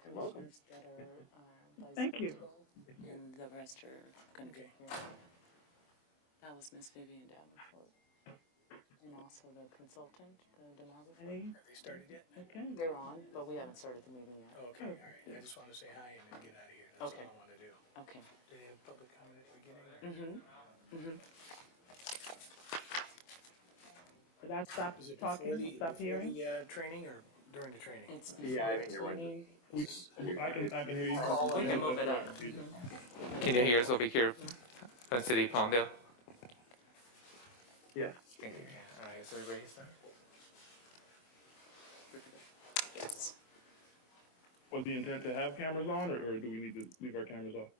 couple commissioners that are Thank you. and the rest are gonna be here. That was Miss Vivian Davenport. And also the consultant, the demographer. Hey, Have they started yet? okay. They're on, but we haven't started the meeting yet. Oh, okay, all right. I just wanted to say hi and then get out of here. That's Okay. all I want to do. Okay. Do they have public comment at the beginning? Did I stop Is it talking, stop hearing? before the training or during the training? It's before the meeting. I can hear you. We can move it up. Can you hear us over here from City Palmdale? Yes. Alright, so everybody start? Yes. Was the intent to have cameras on, or do we need to leave our cameras off?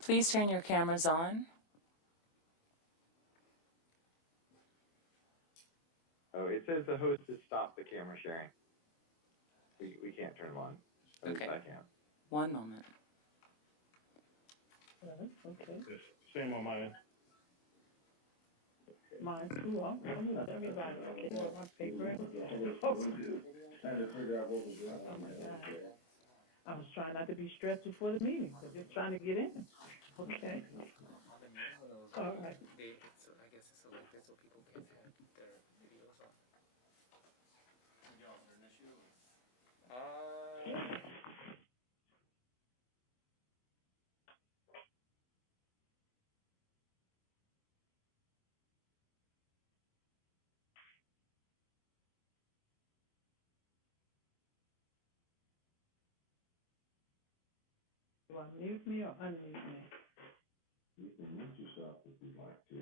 Please turn your cameras on. Oh, it says the host has stopped the camera sharing. We can't turn them on. At least Okay. I can't. One moment. Okay. Yes, same on my end. Mine too, everybody, okay, my paper. Oh my God. I was trying not to be stressed before the meeting, but just trying to get in. Okay. All right. I guess it's selected so people can have their videos off. Do I mute me or unmute me? You can mute yourself if you'd like to.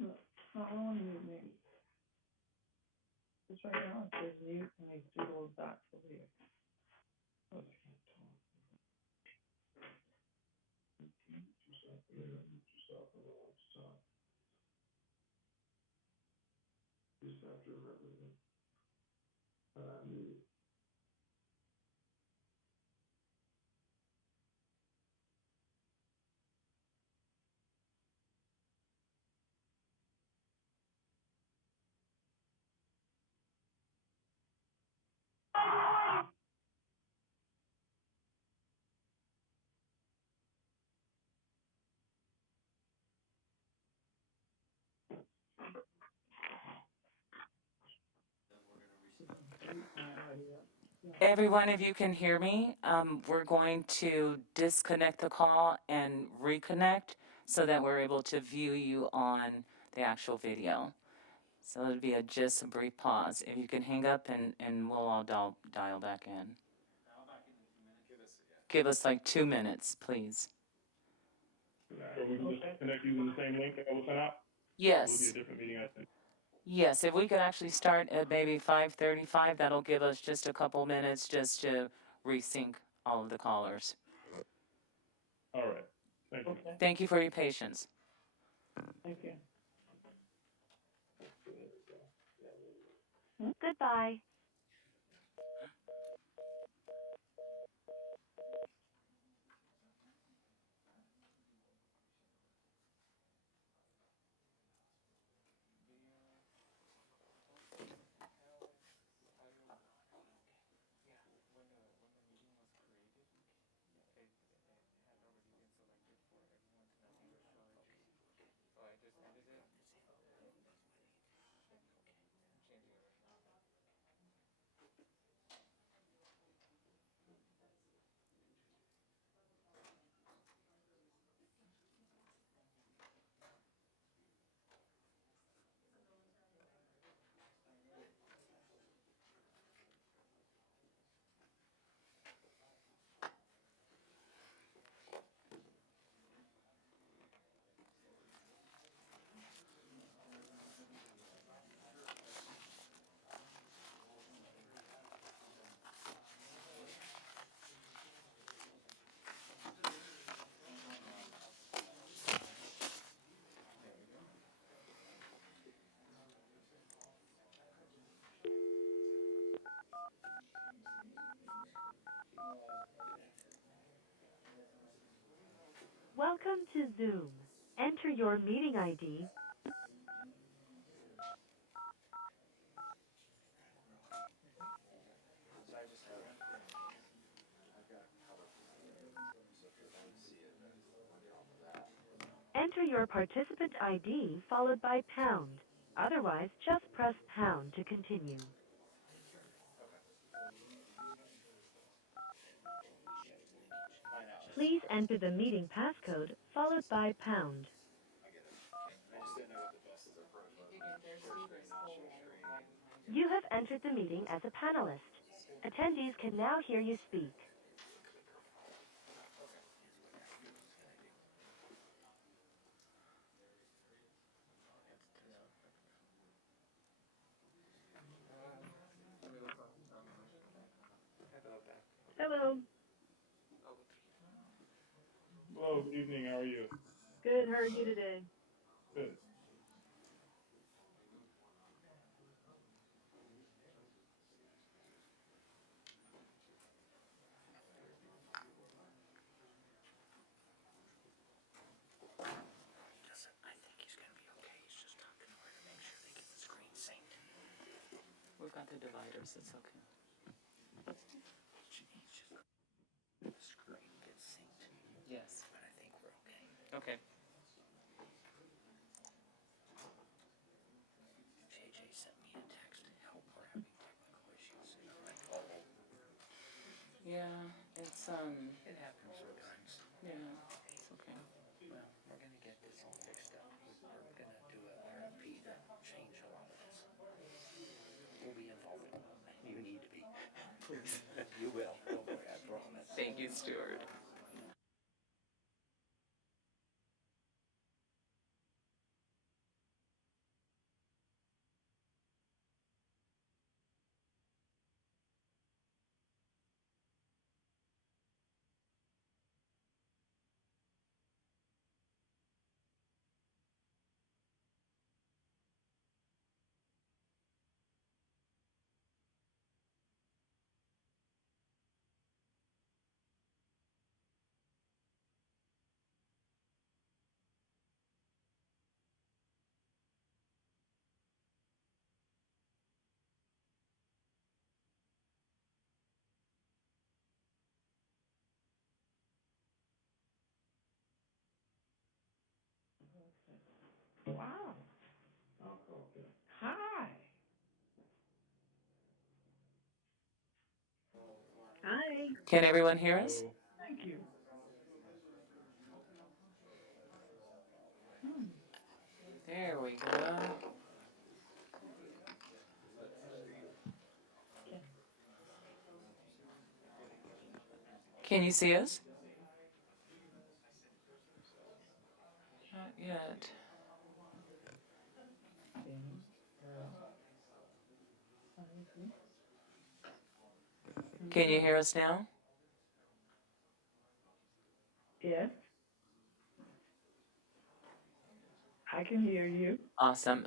No, I don't want to mute me. It's right now, it says mute and these two little dots over here. Okay. Mute yourself, mute yourself when you want to talk. Just have to remember to mute. Everyone, if you can hear me, we're going to disconnect the call and reconnect so that we're able to view you on the actual video. So it'll be just a brief pause. If you can hang up and we'll all dial back in. Give us like 2 minutes, please. Or we can just connect using the same link that was sent out? It'll be Yes. a different meeting, I think. Yes, if we could actually start at maybe 5:35, that'll give us just a couple minutes just to resync all of the callers. All right, thank you. Okay, Thank you for your patience. thank you. Goodbye. Welcome to Zoom. Enter your meeting ID Enter your participant ID followed by pound. Otherwise, just press pound to continue. Please enter the meeting passcode followed by pound. You have entered the meeting as a panelist. Attendees can now hear you speak. Hello. Hello, good evening, how are you? Good, how are you today? Good. I think he's gonna be okay, he's just talking to her to make sure they get the screen synced. We've got the dividers, it's okay. The screen gets synced, Yes. but I think we're okay. Okay. JJ sent me a text to help, we're having technical issues, and I'm like, oh, Yeah, it's, it happens sometimes. yeah, it's okay. Well, we're gonna get this all fixed up. We're gonna do a RFP to change a lot of this. We'll be involved. You need to be. Please. You will, don't worry, I promise. Thank you, Stuart. Wow. Hi. Hi. Can everyone hear us? So, Thank you. There we go. Can you see us? Not yet. Can you hear us now? Yes. I can hear you. Awesome.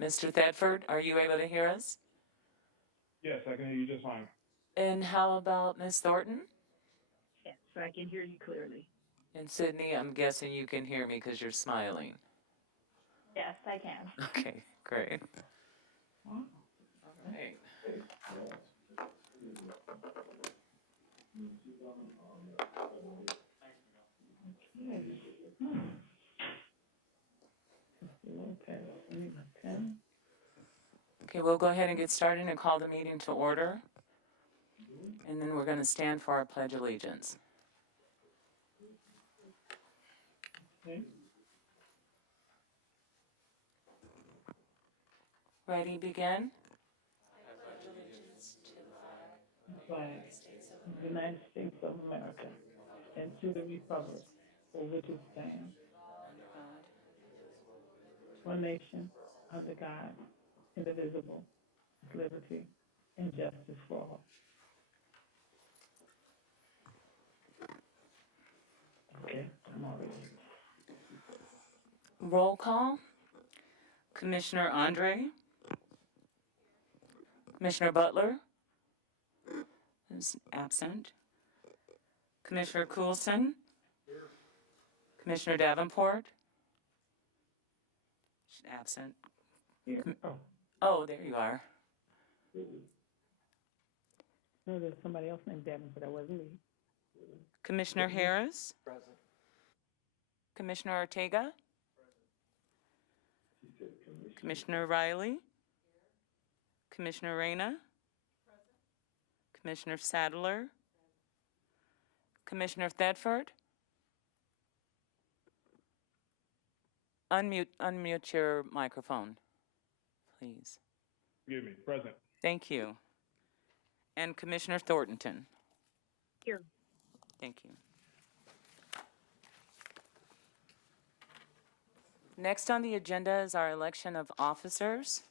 Mr. Thedford, are you able to hear us? yes, I can hear you just fine. And how about Miss Thornton? Yes, I can hear you clearly. And Sydney, I'm guessing you can hear me because you're smiling. Yes, I can. Okay, great. Wow. All right. Yes. Okay. I need my pen. Okay, we'll go ahead and get started and call the meeting to order. And then we're going to stand for our Pledge of Allegiance. Okay. Ready, begin? Flag of the United States of America and to the republic for which it stands, one nation, under God, indivisible, with liberty and justice for all. Okay, I'm all ready. Roll call. Commissioner Andre. Commissioner Butler is absent. Commissioner Coulson. Commissioner Davenport. She's absent. Here. Oh, Oh, there you are. no, there's somebody else named Devin, but that wasn't me. Commissioner Harris. Present. Commissioner Ortega. Commissioner Riley? Commissioner Reyna? Commissioner Sadler? Commissioner Thedford? Unmute your microphone, please. Excuse me, present. Thank you. And Commissioner Thornton? Here. Thank you. Next on the agenda is our election of officers.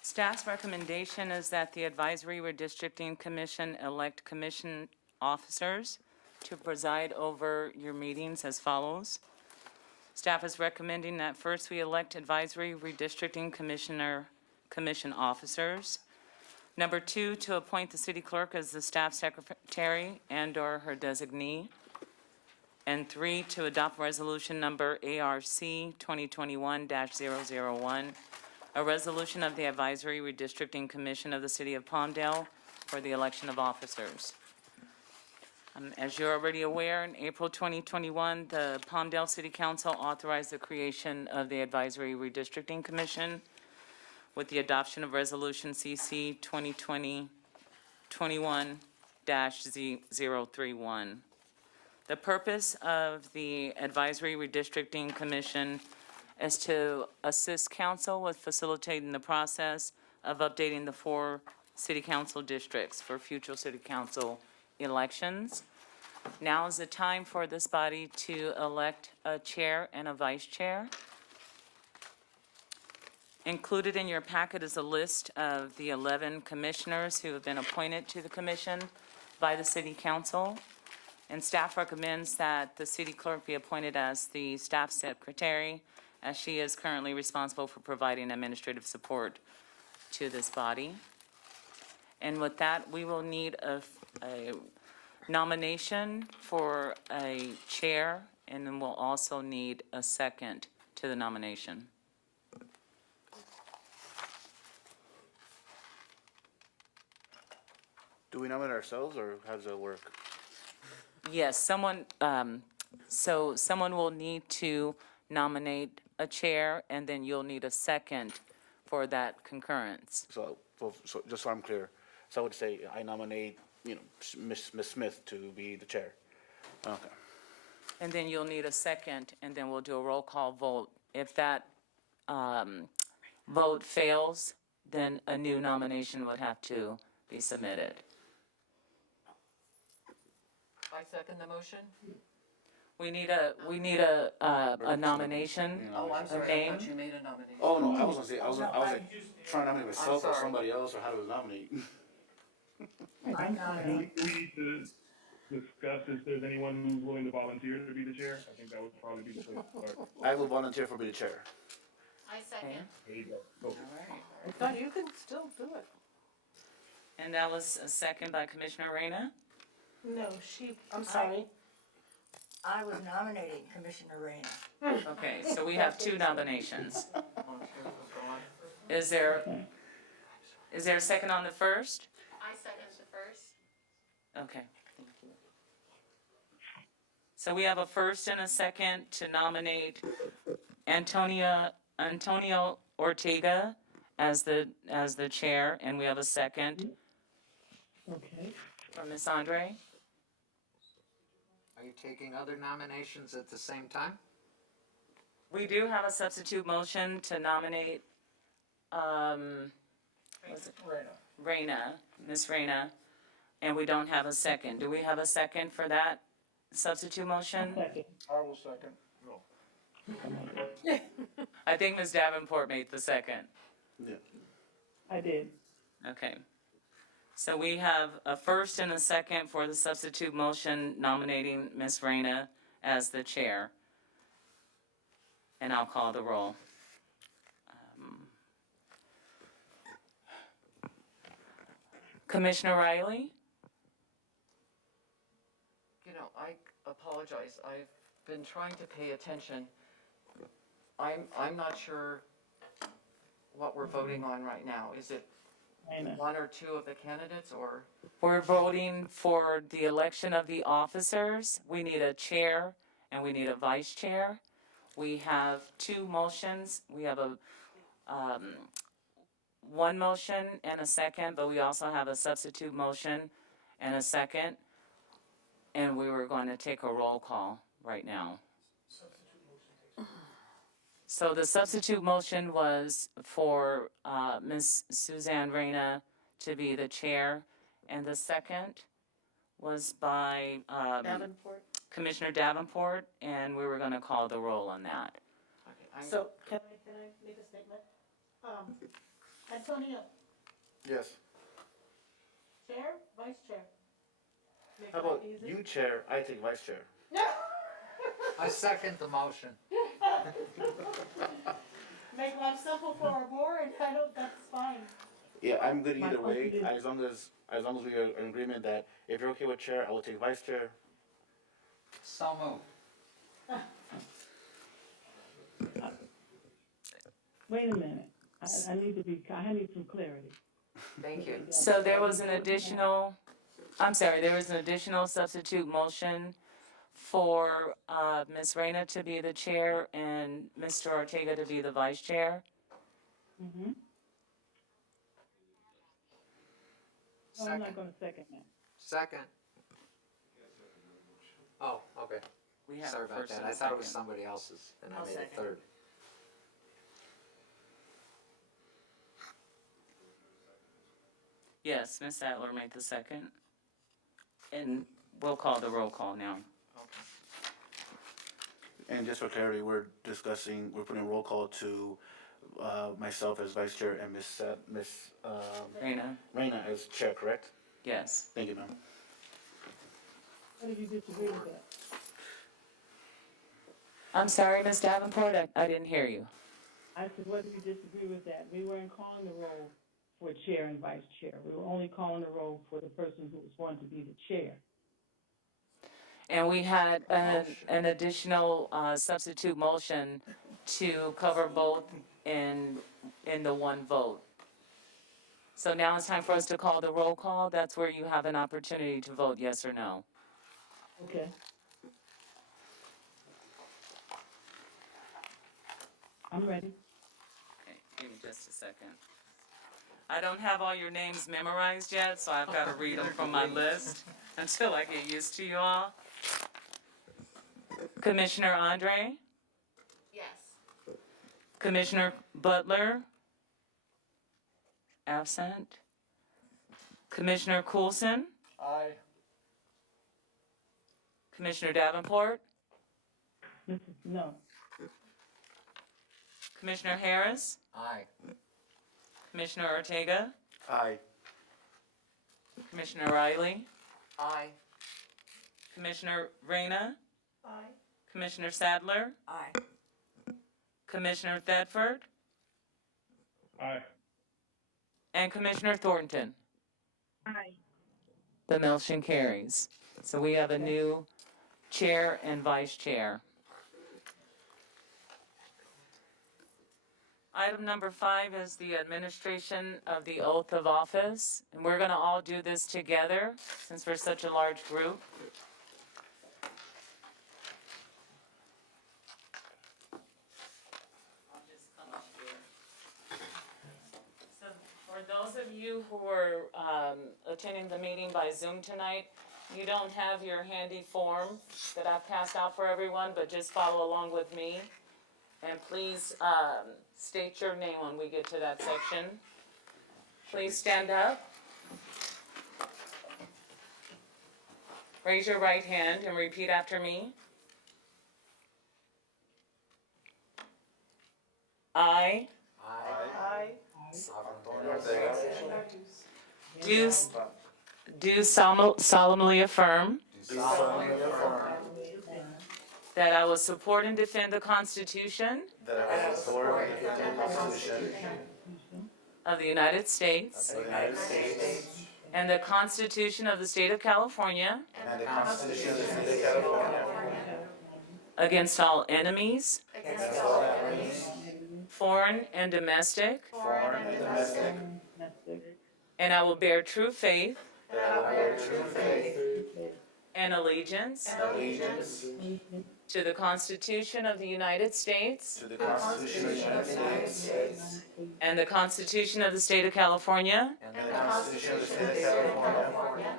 Staff's recommendation is that the Advisory Redistricting Commission elect commission officers to preside over your meetings as follows. Staff is recommending that first we elect Advisory Redistricting Commission officers. Number 2, to appoint the city clerk as the staff secretary and/or her designee. And 3, to adopt resolution number ARC 2021-001, a resolution of the Advisory Redistricting Commission of the City of Palmdale for the election of officers. As you're already aware, in April 2021, the Palmdale City Council authorized the creation of the Advisory Redistricting Commission with the adoption of Resolution CC 2020-21-031. The purpose of the Advisory Redistricting Commission is to assist council with facilitating the process of updating the 4 city council districts for future city council elections. Now is the time for this body to elect a chair and a vice chair. Included in your packet is a list of the 11 commissioners who have been appointed to the commission by the city council. And staff recommends that the city clerk be appointed as the staff secretary, as she is currently responsible for providing administrative support to this body. And with that, we will need a nomination for a chair, and then we'll also need a second to the nomination. Do we nominate ourselves, or how does that work? Yes, someone will need to nominate a chair, and then you'll need a second for that concurrence. So just so I'm clear, so I would say I nominate, Miss Smith to be the chair. Okay. And then you'll need a second, and then we'll do a roll call vote. If that vote fails, then a new nomination would have to be submitted. I second the motion. We need a nomination. Oh, I'm sorry, I name? thought you made a nomination. Oh, no, I was gonna say, I was like, trying to nominate myself or sorry. somebody else, or how to nominate. I nominate. We need to discuss if there's anyone who's willing to volunteer to be the chair. I think that would probably be the place to start. I will volunteer for being the chair. I second. There you go. Go. I thought you could still do it. And that was a second by Commissioner Reyna. No, I'm sorry. I was nominating Commissioner Reyna. Okay, so we have 2 nominations. Is there a second on the first? I second the first. Okay, thank you. So we have a first and a second to nominate Antonio Ortega as the chair, and we have a second Okay. from Ms. Andre. Are you taking other nominations at the same time? We do have a substitute motion to nominate, Reyna, Ms. Reyna, and we don't have a second. Do we have a second for that substitute motion? Second. I will second. I think Ms. Davenport made the second. Yeah. I did. Okay. So we have a first and a second for the substitute motion nominating Ms. Reyna as the chair. And I'll call the roll. Commissioner Riley? I apologize. I've been trying to pay attention. I'm not sure what we're voting on right now. Is it Rayna. one or two of the candidates, or? We're voting for the election of the officers. We need a chair and we need a vice chair. We have two motions. We have one motion and a second, but we also have a substitute motion and a second. And we were going to take a roll call right now. So the substitute motion was for Ms. Suzanne Reyna to be the chair, and the second was by Davenport? Commissioner Davenport, and we were going to call the roll on that. So, can I make a statement? Antonio, Yes. chair, vice chair? Make How life about easy. you chair, I take vice chair? I second the motion. Make life simple for our board, that's fine. Yeah, I'm good My either way, question is- as long as we are in agreement that if you're okay with chair, I will take vice chair. So moved. Wait a minute. I need some clarity. Thank you. So there was an additional substitute motion for Ms. Reyna to be the chair and Mr. Ortega to be the vice chair. Mm-hmm. No, I'm Second. not gonna second that. Second. Oh, okay. We have Sorry a about first that. and I a thought it was second. somebody else's, and I I'll made it second. third. Yes, Ms. Sadler made the second. And we'll call the roll call now. And just for clarity, we're putting a roll call to myself as vice chair and Miss Reyna? Reyna as chair, correct? Yes. Thank you, ma'am. What do you disagree with that? I'm sorry, Ms. Davenport, I didn't hear you. I said, what do you disagree with that? We weren't calling the roll for chair and vice chair. We were only calling the roll for the person who was going to be the chair. And we had an additional substitute motion to cover both in the one vote. So now it's time for us to call the roll call. That's where you have an opportunity to vote yes or no. Okay. I'm ready. Okay, give me just a second. I don't have all your names memorized yet, so I've got to read them from my list until I get used to you all. Commissioner Andre? Yes. Commissioner Butler? Absent. Commissioner Coulson? Aye. Commissioner Davenport? No. Commissioner Harris? Aye. Commissioner Ortega? Aye. Commissioner Riley? Aye. Commissioner Reyna? Aye. Commissioner Sadler? Aye. Commissioner Thetford? Aye. And Commissioner Thornton? Aye. The motion carries. So we have a new chair and vice chair. Item number 5 is the administration of the oath of office. And we're going to all do this together since we're such a large group. I'll just come up here. So for those of you who are attending the meeting by Zoom tonight, you don't have your handy form that I've passed out for everyone, but just follow along with me. And please state your name when we get to that section. Please stand up. Raise your right hand and repeat after me. I Aye. do solemnly affirm that I will support and defend the Constitution That I will support and defend the Constitution of the United States of the United States and the Constitution of the State of California and the Constitution of the State of California against all enemies, against all enemies, foreign and domestic, foreign and domestic, and I will bear true faith and I will bear true faith and allegiance and allegiance to the Constitution of the United States to the Constitution of the United States and the Constitution of the State of California, and the Constitution of the State of California,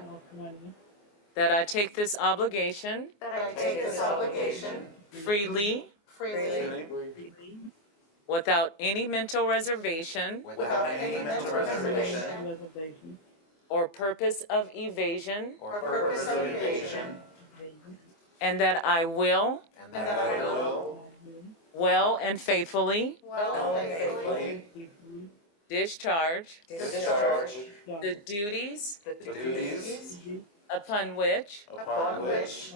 that I take this obligation that I take this obligation freely freely without any mental reservation without any mental reservation or purpose of evasion, or purpose of evasion, and that I will and that I will well and faithfully well and faithfully discharge discharge the duties the duties upon which upon which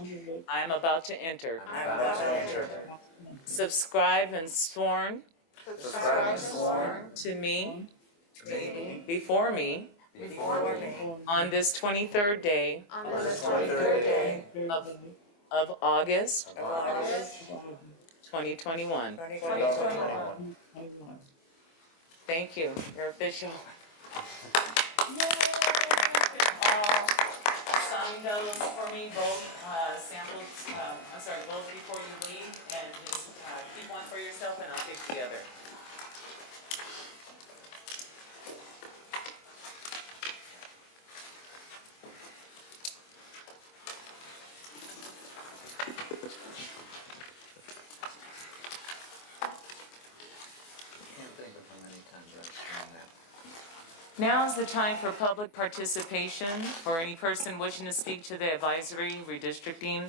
I am about to enter. I am about to enter. Subscribe and sworn Subscribed and sworn to me to me before me before me on this 23rd day on this 23rd day of August of August 2021. 2021. Thank you. You're official. Sign those for me, both samples, both before you leave, and just keep one for yourself and I'll take the other. Can't think of how many times I've seen that. Now is the time for public participation for any person wishing to speak to the Advisory Redistricting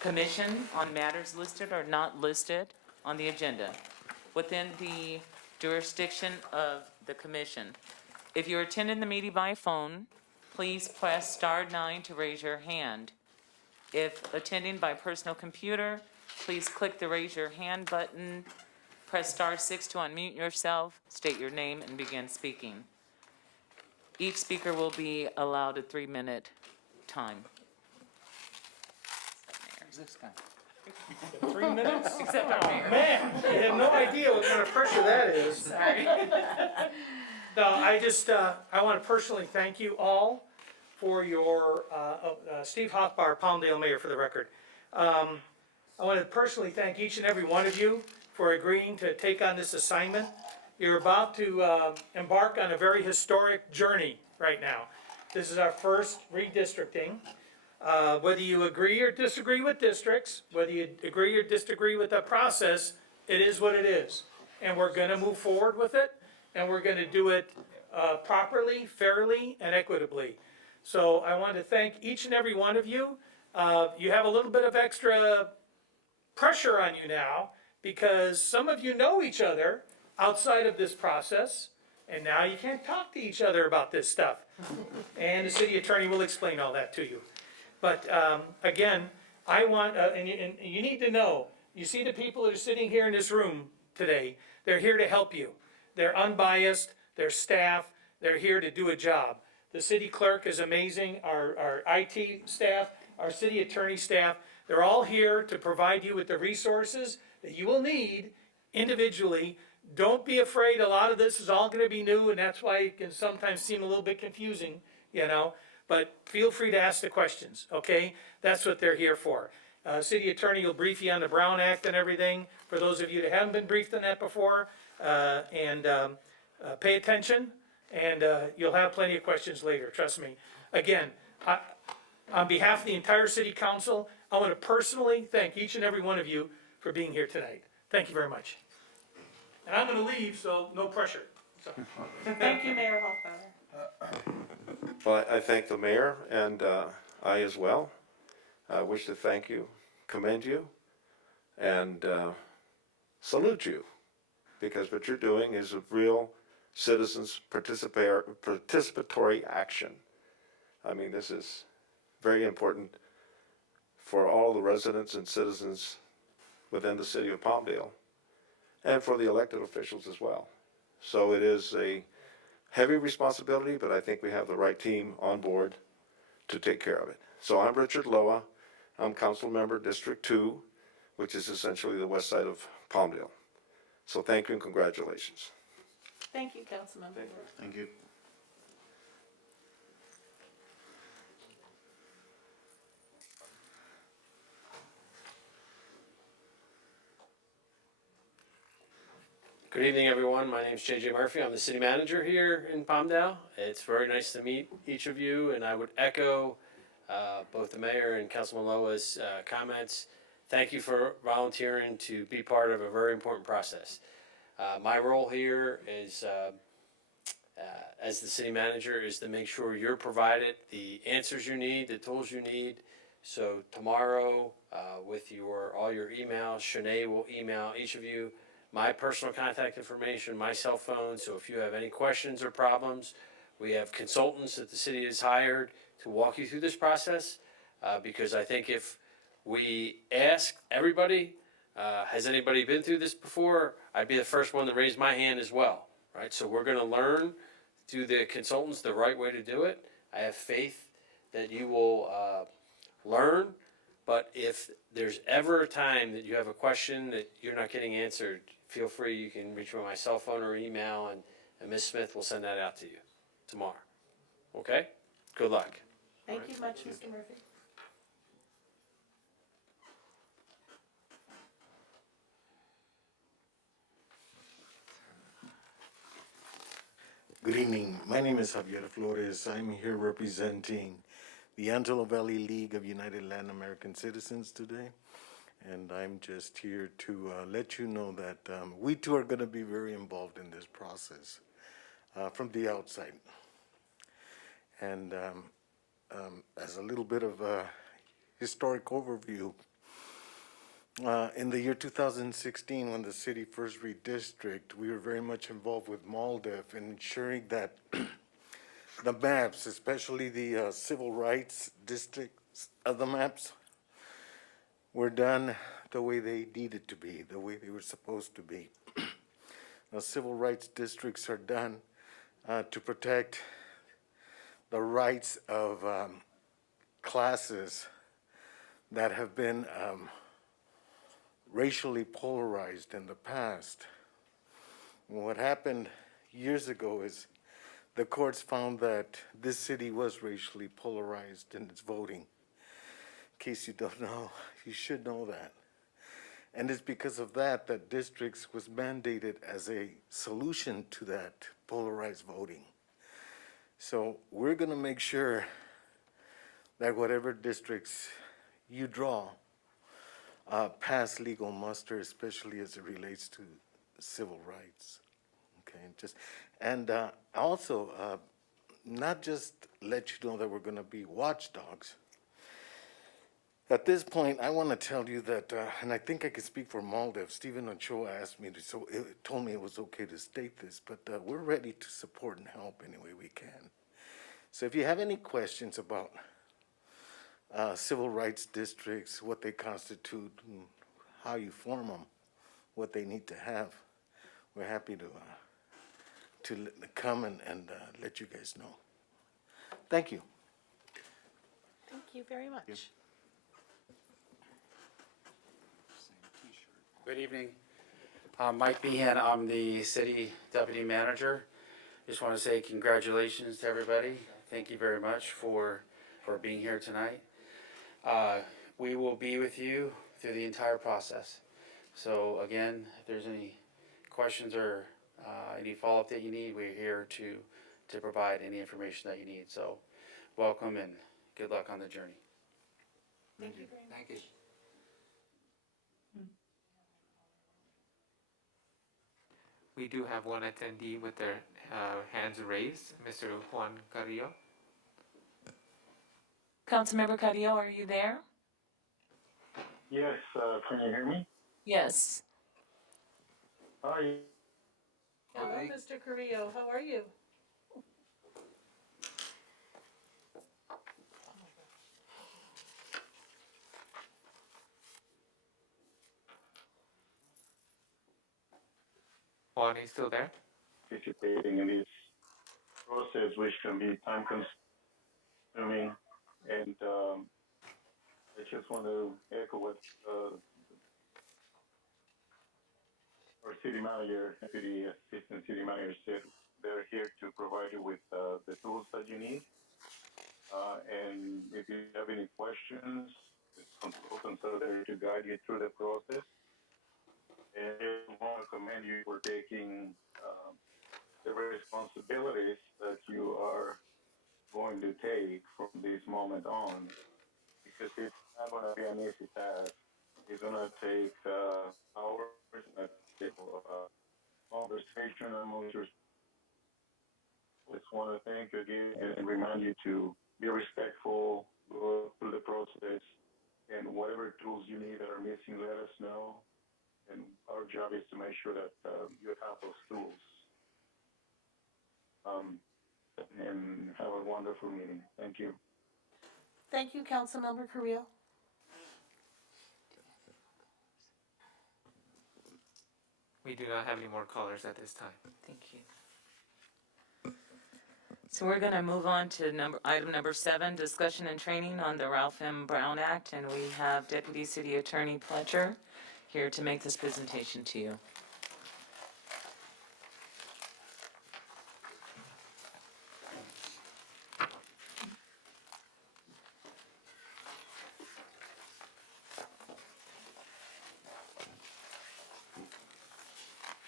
Commission on matters listed or not listed on the agenda within the jurisdiction of the commission. If you're attending the meeting by phone, please press *9 to raise your hand. If attending by personal computer, please click the raise your hand button, press *6 to unmute yourself, state your name, and begin speaking. Each speaker will be allowed a 3-minute time. Who's this guy? 3 minutes? Except our mayor. Man, you have no idea what kind of pressure that is. Sorry. No, I just, I want to personally thank you all for your, Steve Hoffbar, Palmdale Mayor for the record. I want to personally thank each and every one of you for agreeing to take on this assignment. You're about to embark on a very historic journey right now. This is our first redistricting. Whether you agree or disagree with districts, whether you agree or disagree with the process, it is what it is. And we're going to move forward with it, and we're going to do it properly, fairly, and equitably. So I want to thank each and every one of you. You have a little bit of extra pressure on you now because some of you know each other outside of this process, and now you can't talk to each other about this stuff. And the city attorney will explain all that to you. But again, I want, and you need to know, you see the people that are sitting here in this room today, they're here to help you. They're unbiased, they're staff, they're here to do a job. The city clerk is amazing, our IT staff, our city attorney staff, they're all here to provide you with the resources that you will need individually. Don't be afraid, a lot of this is all gonna be new, and that's why it can sometimes seem a little bit confusing, you know? But feel free to ask the questions, okay? That's what they're here for. City attorney will brief you on the Brown Act and everything, for those of you that haven't been briefed on that before. Pay attention, and you'll have plenty of questions later, trust me. Again, on behalf of the entire city council, I want to personally thank each and every one of you for being here tonight. Thank you very much. And I'm gonna leave, so no pressure. So. Thank you, Mayor Hoffbauer. Well, I thank the mayor, and I as well. I wish to thank you, commend you, and salute you, because what you're doing is a real citizens participatory action. I mean, this is very important for all the residents and citizens within the city of Palmdale, and for the elected officials as well. So it is a heavy responsibility, but I think we have the right team on board to take care of it. So I'm Richard Loa. I'm council member District 2, which is essentially the west side of Palmdale. So thank you and congratulations. Thank you, Councilmember. Thank you. Good evening, everyone. My name is JJ Murphy. I'm the city manager here in Palmdale. It's very nice to meet each of you, and I would echo both the mayor and Councilman Loa's comments. Thank you for volunteering to be part of a very important process. My role here is, as the city manager, is to make sure you're provided the answers you need, the tools you need. So tomorrow, with all your emails, Shanae will email each of you my personal contact information, my cell phone. So if you have any questions or problems, we have consultants that the city has hired to walk you through this process. Because I think if we ask everybody, has anybody been through this before? I'd be the first one to raise my hand as well, right? So we're gonna learn through the consultants the right way to do it. I have faith that you will learn, but if there's ever a time that you have a question that you're not getting answered, feel free, you can reach me on my cell phone or email, and Ms. Smith will send that out to you tomorrow. Okay? Good luck. Thank you much, Mr. Murphy. Good evening. My name is Javier Flores. I'm here representing the Antelope Valley League of United Latin American Citizens today. And I'm just here to let you know that we too are going to be very involved in this process from the outside. And as a little bit of a historic overview, in the year 2016, when the city first redistricted, we were very much involved with MALDEF in ensuring that the maps, especially the civil rights districts of the maps, were done the way they needed to be, the way they were supposed to be. Now, civil rights districts are done to protect the rights of classes that have been racially polarized in the past. And what happened years ago is the courts found that this city was racially polarized in its voting. In case you don't know, you should know that. And it's because of that that districts was mandated as a solution to that polarized voting. So we're going to make sure that whatever districts you draw pass legal muster, especially as it relates to civil rights. Okay, also not just let you know that we're going to be watchdogs. At this point, I want to tell you that, and I think I can speak for MALDEF. Stephen Ochoa asked me to, told me it was okay to state this, but we're ready to support and help any way we can. So if you have any questions about civil rights districts, what they constitute, and how you form them, what they need to have, we're happy to come and let you guys know. Thank you. Thank you very much. Yep. Good evening. Mike Behan, I'm the city deputy manager. Just want to say congratulations to everybody. Thank you very much for being here tonight. We will be with you through the entire process. So again, if there's any questions or any follow-up that you need, we're here to provide any information that you need. So welcome and good luck on the journey. Thank you very much. Thank you. We do have one attendee with their hands raised, Mr. Juan Carrillo. Councilmember Carrillo, are you there? Yes, can you hear me? Yes. Hi. Hello, Mr. Carrillo. How are you? Juan, is still there? Participating in this process, which can be time consuming, and I just want to echo what our city manager, deputy assistant city manager said. They're here to provide you with the tools that you need. And if you have any questions, the consultants are there to guide you through the process. And I just want to commend you for taking the responsibilities that you are going to take from this moment on, because it's not going to be an easy task. It's going to take hours, it's going to take conversation amongst your. Just want to thank you again and remind you to be respectful, go through the process, and whatever tools you need that are missing, let us know. And our job is to make sure that you have those tools. And have a wonderful meeting. Thank you. Thank you, Councilmember Carrillo. We do not have any more callers at this time. Thank you. So we're going to move on to item number 7, discussion and training on the Ralph M. Brown Act, and we have Deputy City Attorney Pletcher here to make this presentation to you.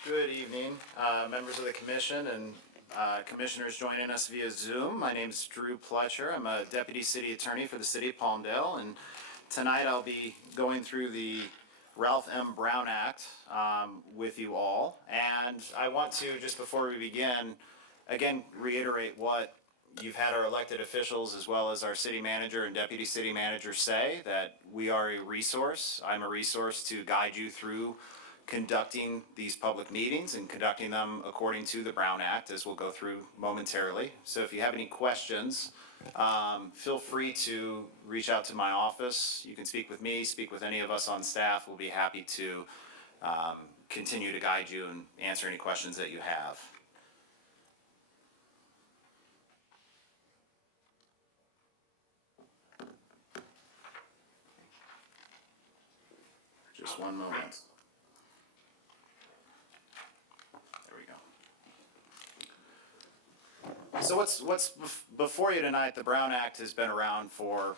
Good evening, members of the commission and commissioners joining us via Zoom. My name is Drew Pletcher. I'm a deputy city attorney for the city of Palmdale, and tonight I'll be going through the Ralph M. Brown Act with you all. And I want to, just before we begin, again reiterate what you've had our elected officials as well as our city manager and deputy city manager say, that we are a resource. I'm a resource to guide you through conducting these public meetings and conducting them according to the Brown Act, as we'll go through momentarily. So if you have any questions, feel free to reach out to my office. You can speak with me, speak with any of us on staff. We'll be happy to continue to guide you and answer any questions that you have. Just one moment. So what's before you tonight? The Brown Act has been around for,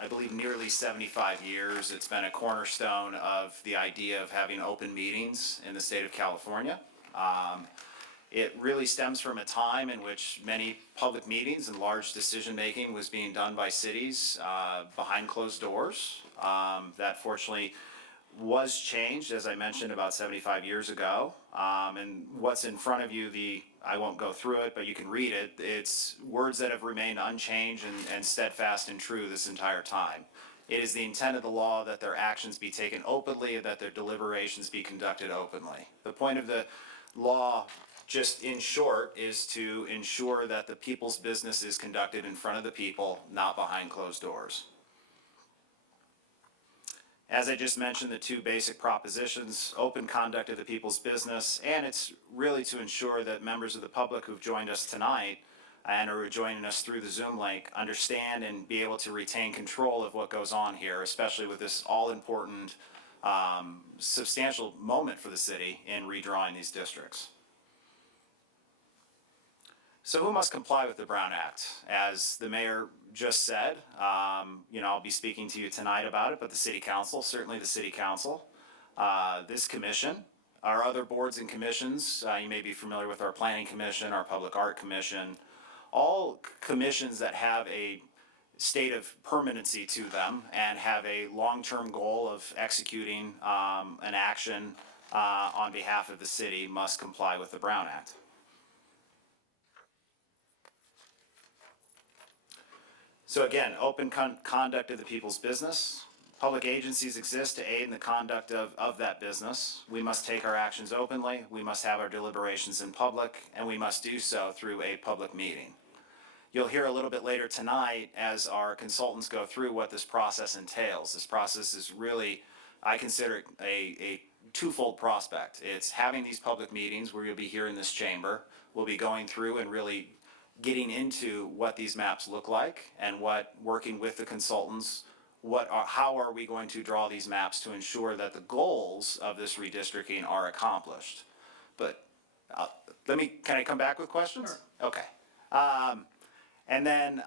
I believe, nearly 75 years. It's been a cornerstone of the idea of having open meetings in the state of California. It really stems from a time in which many public meetings and large decision-making was being done by cities behind closed doors. That fortunately was changed, as I mentioned, about 75 years ago. And what's in front of you, I won't go through it, but you can read it. It's words that have remained unchanged and steadfast and true this entire time. It is the intent of the law that their actions be taken openly and that their deliberations be conducted openly. The point of the law, just in short, is to ensure that the people's business is conducted in front of the people, not behind closed doors. As I just mentioned, the two basic propositions: open conduct of the people's business, and it's really to ensure that members of the public who've joined us tonight and are joining us through the Zoom link understand and be able to retain control of what goes on here, especially with this all-important, substantial moment for the city in redrawing these districts. So who must comply with the Brown Act? As the mayor just said, I'll be speaking to you tonight about it, but the city council, certainly the city council, this commission, our other boards and commissions, you may be familiar with our planning commission, our public art commission, all commissions that have a state of permanency to them and have a long-term goal of executing an action on behalf of the city must comply with the Brown Act. So again, open conduct of the people's business. Public agencies exist to aid in the conduct of that business. We must take our actions openly, we must have our deliberations in public, and we must do so through a public meeting. You'll hear a little bit later tonight as our consultants go through what this process entails. This process is really, I consider it a twofold prospect. It's having these public meetings where you'll be here in this chamber. We'll be going through and really getting into what these maps look like and working with the consultants, how are we going to draw these maps to ensure that the goals of this redistricting are accomplished. But can I come back with questions? Sure. Okay. And then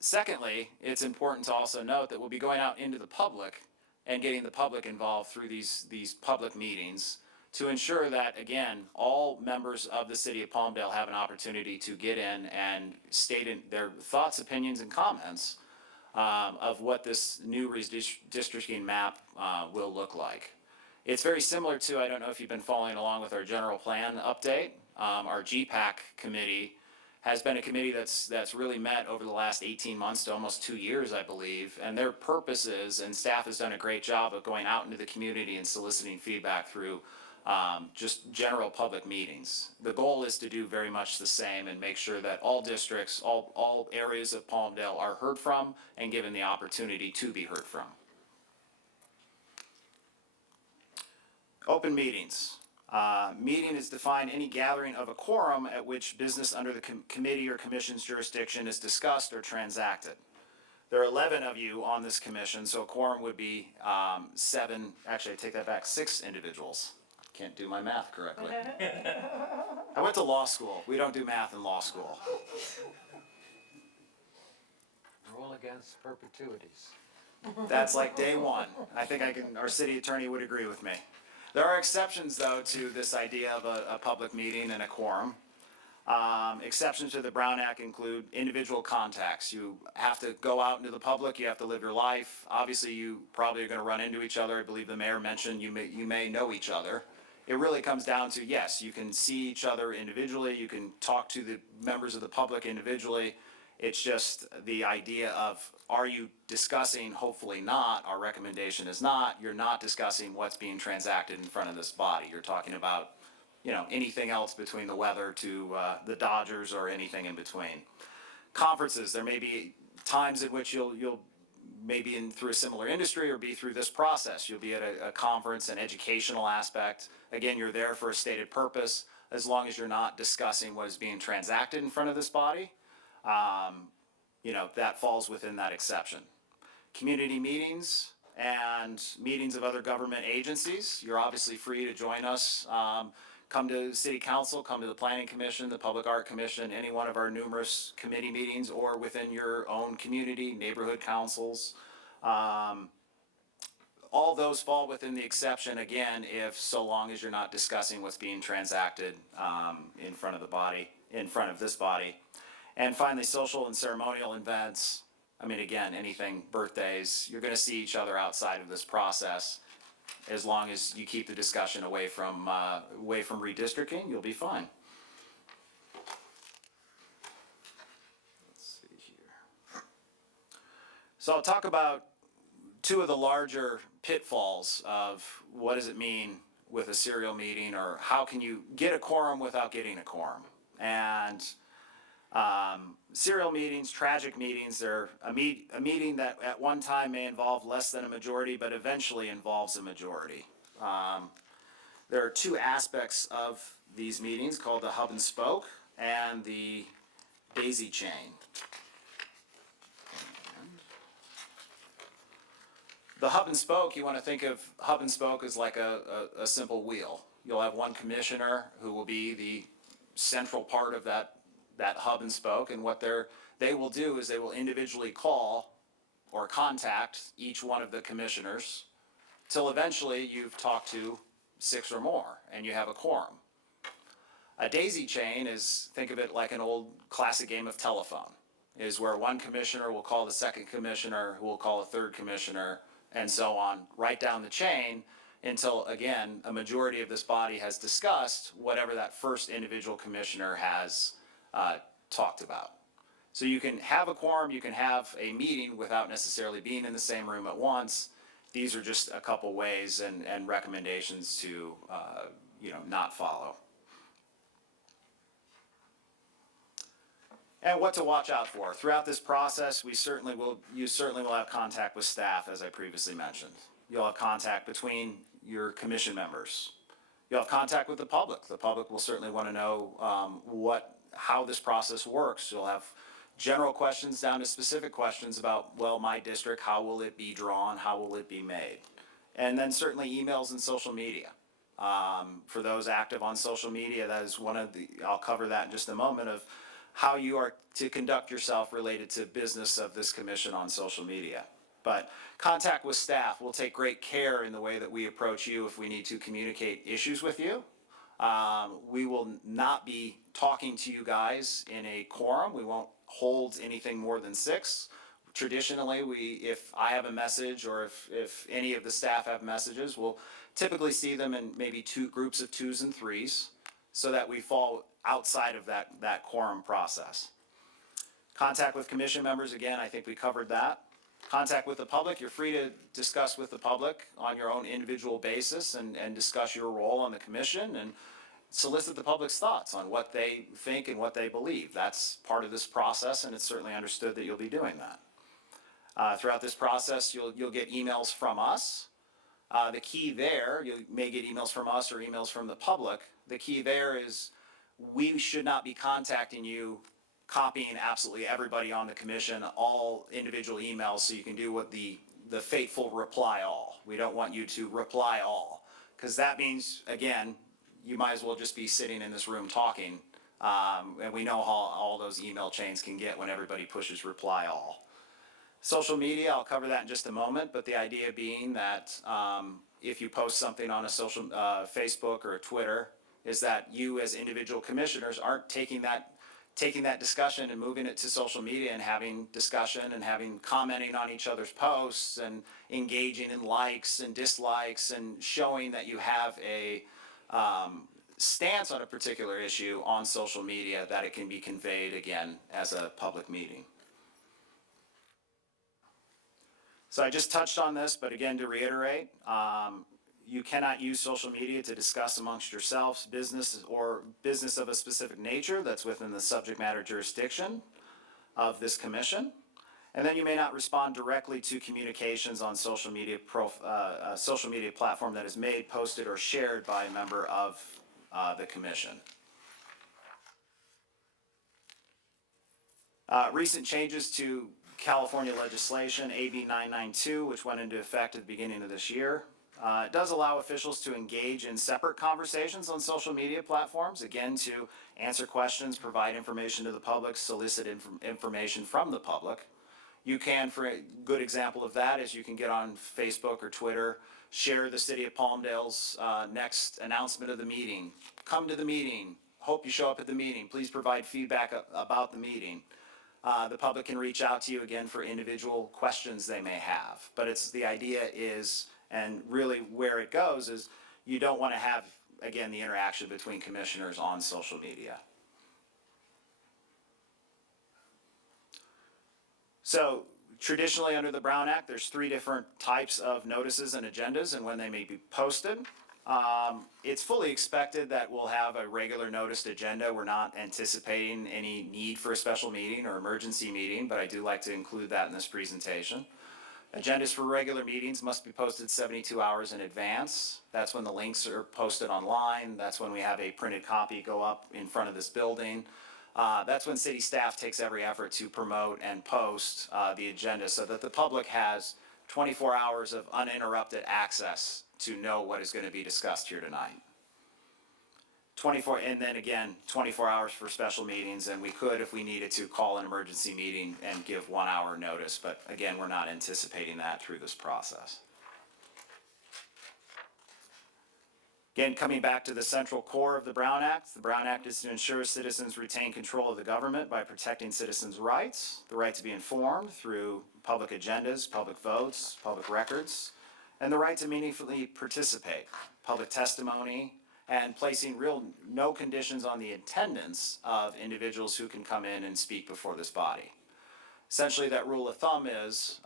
secondly, it's important to also note that we'll be going out into the public and getting the public involved through these public meetings to ensure that, again, all members of the city of Palmdale have an opportunity to get in and state in their thoughts, opinions, and comments of what this new redistricting map will look like. It's very similar to, I don't know if you've been following along with our general plan update. Our GPAC committee has been a committee that's really met over the last 18 months to almost 2 years, I believe. And their purpose is, and staff has done a great job of going out into the community and soliciting feedback through just general public meetings. The goal is to do very much the same and make sure that all districts, all areas of Palmdale are heard from and given the opportunity to be heard from. Open meetings. Meeting is defined any gathering of a quorum at which business under the committee or commission's jurisdiction is discussed or transacted. There are 11 of you on this commission, so a quorum would be 7, actually I take that back, 6 individuals. Can't do my math correctly. I went to law school. We don't do math in law school. Rule against perpetuities. That's like day one. I think our city attorney would agree with me. There are exceptions, though, to this idea of a public meeting and a quorum. Exceptions to the Brown Act include individual contacts. You have to go out into the public, you have to live your life. Obviously, you probably are going to run into each other. I believe the mayor mentioned you may know each other. It really comes down to, yes, you can see each other individually, you can talk to the members of the public individually. It's just the idea of, are you discussing, hopefully not, our recommendation is not, you're not discussing what's being transacted in front of this body. You're talking about, anything else between the weather to the Dodgers or anything in between. Conferences, there may be times in which you'll maybe through a similar industry or be through this process. You'll be at a conference, an educational aspect. Again, you're there for a stated purpose, as long as you're not discussing what is being transacted in front of this body. That falls within that exception. Community meetings and meetings of other government agencies, you're obviously free to join us. Come to City Council, come to the Planning Commission, the Public Art Commission, any one of our numerous committee meetings, or within your own community, neighborhood councils. All those fall within the exception, again, so long as you're not discussing what's being transacted in front of the body, in front of this body. And finally, social and ceremonial events. Again, anything, birthdays, you're going to see each other outside of this process. As long as you keep the discussion away from redistricting, you'll be fine. Let's see here. So I'll talk about 2 of the larger pitfalls of what does it mean with a serial meeting, or how can you get a quorum without getting a quorum. And serial meetings, tragic meetings, they're a meeting that at one time may involve less than a majority, but eventually involves a majority. There are 2 aspects of these meetings called the hub and spoke and the daisy chain. The hub and spoke, you want to think of hub and spoke as like a simple wheel. You'll have one commissioner who will be the central part of that hub and spoke, and what they will do is they will individually call or contact each one of the commissioners till eventually you've talked to 6 or more and you have a quorum. A daisy chain is, think of it like an old classic game of telephone, is where one commissioner will call the second commissioner, who will call a third commissioner, and so on, right down the chain until, again, a majority of this body has discussed whatever that first individual commissioner has talked about. So you can have a quorum, you can have a meeting without necessarily being in the same room at once. These are just a couple ways and recommendations to not follow. And what to watch out for. Throughout this process, you certainly will have contact with staff, as I previously mentioned. You'll have contact between your commission members. You'll have contact with the public. The public will certainly want to know how this process works. You'll have general questions down to specific questions about, well, my district, how will it be drawn? How will it be made? And then certainly emails and social media. For those active on social media, that is I'll cover that in just a moment, of how you are to conduct yourself related to business of this commission on social media. But contact with staff, we'll take great care in the way that we approach you if we need to communicate issues with you. We will not be talking to you guys in a quorum. We won't hold anything more than 6. Traditionally, if I have a message or if any of the staff have messages, we'll typically see them in maybe 2 groups of 2s and 3s so that we fall outside of that quorum process. Contact with commission members, again, I think we covered that. Contact with the public, you're free to discuss with the public on your own individual basis and discuss your role on the commission and solicit the public's thoughts on what they think and what they believe. That's part of this process, and it's certainly understood that you'll be doing that. Throughout this process, you'll get emails from us. The key there, you may get emails from us or emails from the public. The key there is we should not be contacting you copying absolutely everybody on the commission, all individual emails, so you can do what the fateful reply all. We don't want you to reply all, because that means, again, you might as well just be sitting in this room talking, and we know how all those email chains can get when everybody pushes reply all. Social media, I'll cover that in just a moment, but the idea being that if you post something on a social Facebook or a Twitter, is that you as individual commissioners aren't taking that discussion and moving it to social media and having discussion and commenting on each other's posts and engaging in likes and dislikes and showing that you have a stance on a particular issue on social media, that it can be conveyed again as a public meeting. So I just touched on this, but again, to reiterate, you cannot use social media to discuss amongst yourselves business of a specific nature that's within the subject matter jurisdiction of this commission. And then you may not respond directly to communications on social media platform that is made, posted, or shared by a member of the commission. Recent changes to California legislation, AB 992, which went into effect at the beginning of this year. It does allow officials to engage in separate conversations on social media platforms, again, to answer questions, provide information to the public, solicit information from the public. You can, for a good example of that, is you can get on Facebook or Twitter, share the city of Palmdale's next announcement of the meeting. Come to the meeting. Hope you show up at the meeting. Please provide feedback about the meeting. The public can reach out to you again for individual questions they may have. But the idea is, and really where it goes is, you don't want to have, again, the interaction between commissioners on social media. So traditionally under the Brown Act, there's 3 different types of notices and agendas and when they may be posted. It's fully expected that we'll have a regular noticed agenda. We're not anticipating any need for a special meeting or emergency meeting, but I do like to include that in this presentation. Agendas for regular meetings must be posted 72 hours in advance. That's when the links are posted online. That's when we have a printed copy go up in front of this building. That's when city staff takes every effort to promote and post the agenda so that the public has 24 hours of uninterrupted access to know what is going to be discussed here tonight. 24, and then again, 24 hours for special meetings, and we could, if we needed to, call an emergency meeting and give 1 hour notice, but again, we're not anticipating that through this process. Again, coming back to the central core of the Brown Act is to ensure citizens retain control of the government by protecting citizens' rights, the right to be informed through public agendas, public votes, public records, and the right to meaningfully participate, public testimony, and placing no conditions on the attendance of individuals who can come in and speak before this body. Essentially, that rule of thumb is,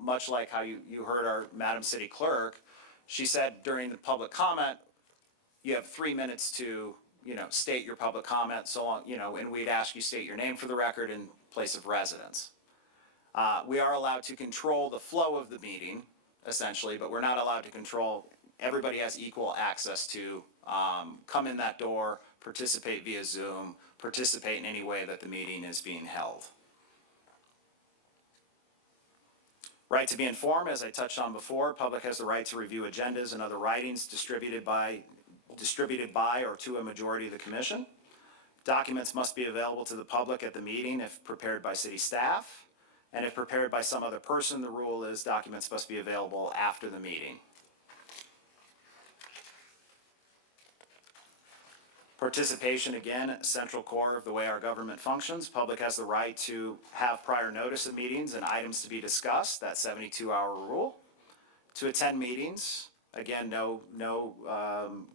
much like how you heard our Madam City Clerk, she said during the public comment, you have 3 minutes to, state your public comment, so on, and we'd ask you state your name for the record and place of residence. We are allowed to control the flow of the meeting, essentially, but we're not allowed to control, everybody has equal access to come in that door, participate via Zoom, participate in any way that the meeting is being held. Right to be informed, as I touched on before, public has the right to review agendas and other writings distributed by or to a majority of the commission. Documents must be available to the public at the meeting if prepared by city staff, And if prepared by some other person, the rule is documents must be available after the meeting. Participation, again, central core of the way our government functions. Public has the right to have prior notice of meetings and items to be discussed, that 72-hour rule. To attend meetings, again, no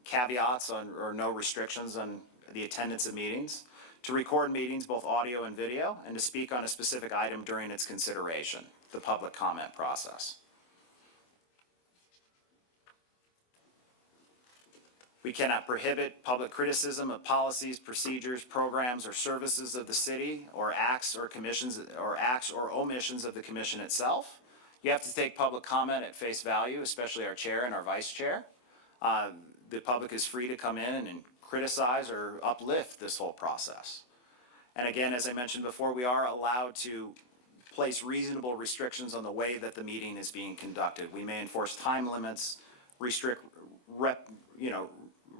caveats on, or no restrictions on the attendance of meetings. To record meetings, both audio and video, and to speak on a specific item during its consideration, the public comment process. We cannot prohibit public criticism of policies, procedures, programs, or services of the city, or acts or omissions of the commission itself. You have to take public comment at face value, especially our chair and our vice chair. The public is free to come in and criticize or uplift this whole process. And again, as I mentioned before, we are allowed to place reasonable restrictions on the way that the meeting is being conducted. We may enforce time limits, restrict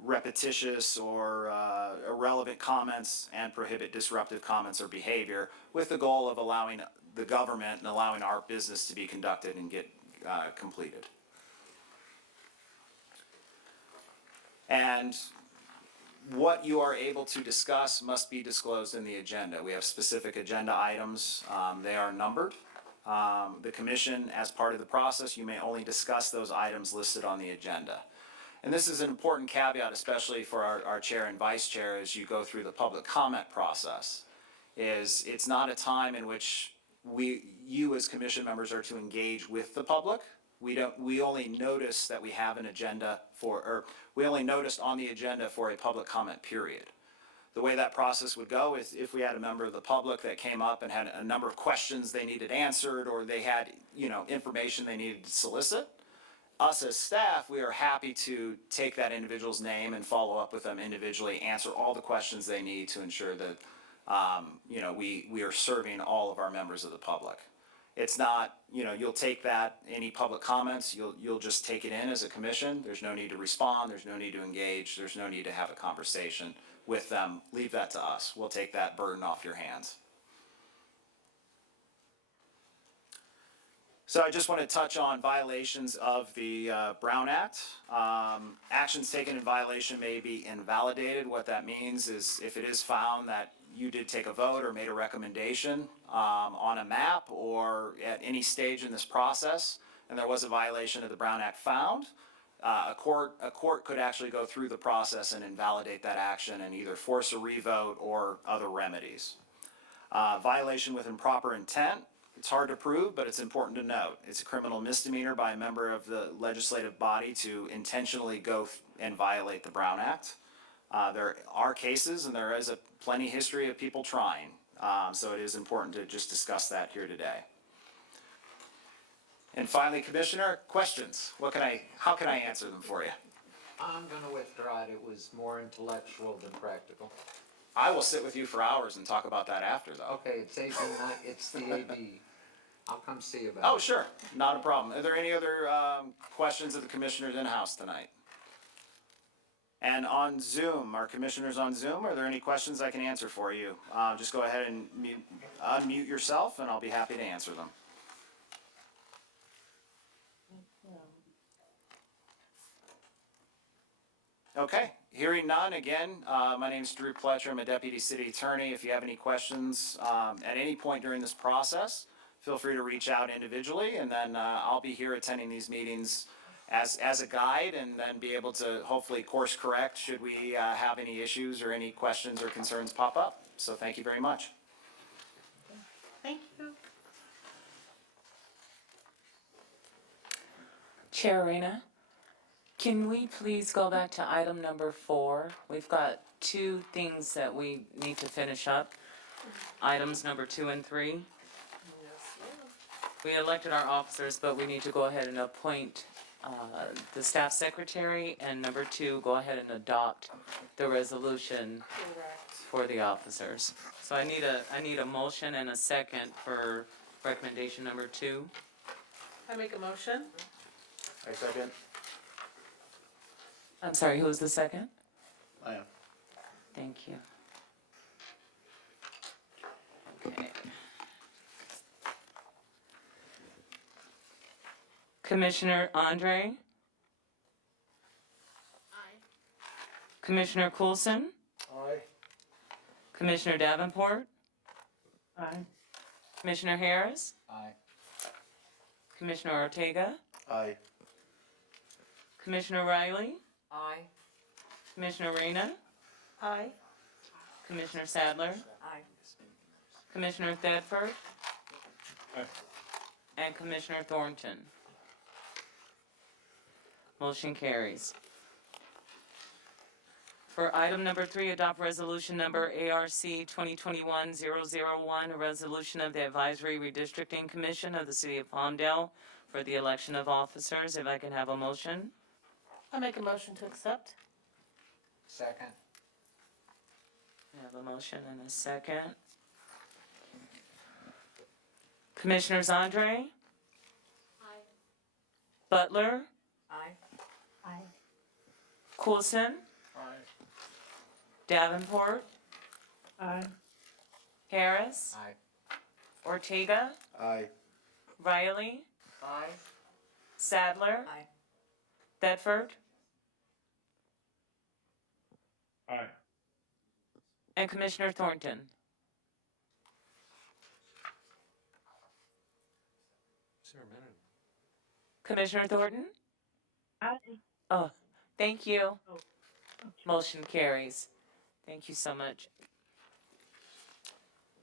repetitious or irrelevant comments, and prohibit disruptive comments or behavior, with the goal of allowing the government and allowing our business to be conducted and get completed. And what you are able to discuss must be disclosed in the agenda. We have specific agenda items. They are numbered. The commission, as part of the process, you may only discuss those items listed on the agenda. And this is an important caveat, especially for our chair and vice chair as you go through the public comment process, is it's not a time in which you as commission members are to engage with the public. We only notice that we have an agenda we only noticed on the agenda for a public comment period. The way that process would go is if we had a member of the public that came up and had a number of questions they needed answered, or they had, information they needed to solicit, us as staff, we are happy to take that individual's name and follow up with them individually, answer all the questions they need to ensure that, we are serving all of our members of the public. It's not, you'll take that, any public comments, you'll just take it in as a commission. There's no need to respond. There's no need to engage. There's no need to have a conversation with them. Leave that to us. We'll take that burden off your hands. So I just want to touch on violations of the Brown Act. Actions taken in violation may be invalidated. What that means is if it is found that you did take a vote or made a recommendation on a map or at any stage in this process, and there was a violation of the Brown Act found, a court could actually go through the process and invalidate that action and either force a revote or other remedies. Violation with improper intent. It's hard to prove, but it's important to note. It's a criminal misdemeanor by a member of the legislative body to intentionally go and violate the Brown Act. There are cases, and there is a plenty history of people trying. So it is important to just discuss that here today. And finally, Commissioner, questions. How can I answer them for you? I'm gonna withdraw it. It was more intellectual than practical. I will sit with you for hours and talk about that after, though. Okay, it's AB, it's the AB. I'll come see you about it. Oh, sure, not a problem. Are there any other questions of the commissioners in-house tonight? And on Zoom, our commissioners on Zoom, are there any questions I can answer for you? Just go ahead and unmute yourself, and I'll be happy to answer them. Okay, hearing none, again, my name is Drew Pletcher. I'm a deputy city attorney. If you have any questions at any point during this process, feel free to reach out individually, and then I'll be here attending these meetings as a guide, and then be able to hopefully course correct should we have any issues or any questions or concerns pop up. So thank you very much. Thank you. Chair Reyna, can we please go back to item number 4? We've got 2 things that we need to finish up. Items number 2 and 3. We elected our officers, but we need to go ahead and appoint the staff secretary, and number 2, go ahead and adopt the resolution for the officers. So I need a motion and a second for recommendation number 2. I make a motion. I second. I'm sorry, who was the second? I am. Thank you. Okay. Commissioner Andre? Commissioner Coulson? Aye. Commissioner Davenport? Aye. Commissioner Harris? Aye. Commissioner Ortega? Aye. Commissioner Riley? Aye. Commissioner Reyna? Aye. Commissioner Sadler? Aye. Commissioner Thedford? Aye. And Commissioner Thornton. Motion carries. For item number 3, adopt resolution number ARC 2021-001, a resolution of the Advisory Redistricting Commission of the City of Palmdale for the election of officers. If I can have a motion. I make a motion to accept. Second. I have a motion and a second. Commissioners Andre? Aye. Butler? Aye. Aye. Coulson? Aye. Davenport? Aye. Harris? Aye. Ortega? Aye. Riley? Aye. Sadler? Aye. Thetford? Aye. And Commissioner Thornton. Is there a minute? Commissioner Thornton? Aye. Oh, thank you. Oh. Motion carries. Thank you so much.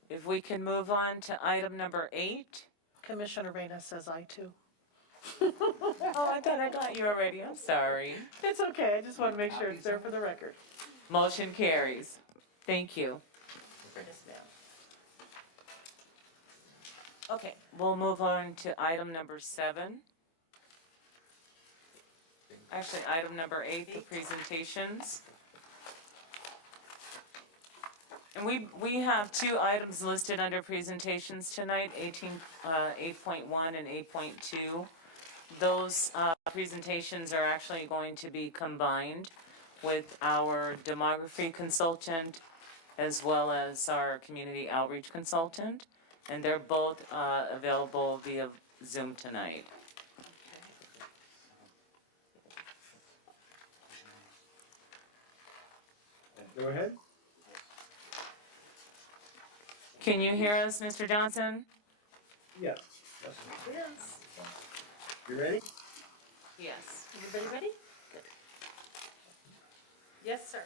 If we can move on to item number 8. Commissioner Reyna says aye too. Oh, I thought I got you already. I'm sorry. It's okay, I just want to make sure it's there for the record. Motion carries. Thank you. Yes, ma'am. Okay, we'll move on to item number 7. Actually, item number 8, the presentations. And we have 2 items listed under presentations tonight, 8.1 and 8.2. Those presentations are actually going to be combined with our demography consultant as well as our community outreach consultant, and they're both available via Zoom tonight. Go ahead. Can you hear us, Mr. Johnson? Yes. Yes. You ready? Yes. Everybody ready? Good. Yes, sir.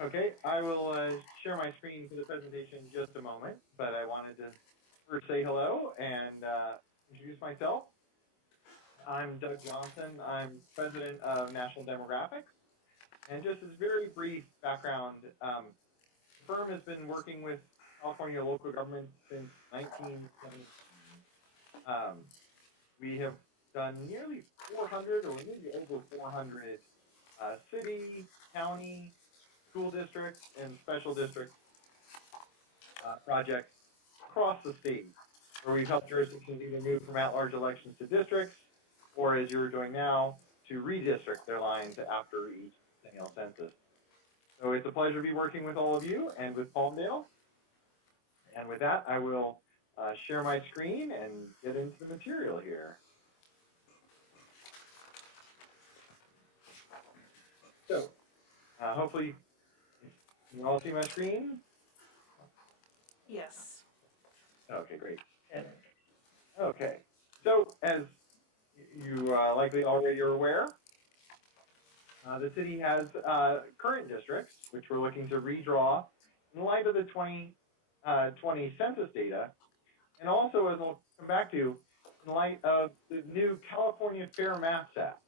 Okay, I will share my screen for the presentation in just a moment, but I wanted to first say hello and introduce myself. I'm Doug Johnson. I'm president of National Demographics. And just as very brief background, the firm has been working with California local government since 1970. We have done nearly 400 or maybe over 400 city, county, school districts, and special district projects across the state, where we've helped jurisdictions either move from at-large elections to districts, or as you're doing now, to redistrict their lines after each annual census. So it's a pleasure to be working with all of you and with Palmdale. And with that, I will share my screen and get into the material here. So, hopefully, you all see my screen? Yes. Okay, great. Okay, so as you likely already are aware, the city has current districts, which we're looking to redraw in light of the 2020 census data, and also, as I'll come back to, in light of the new California Fair Maps Act.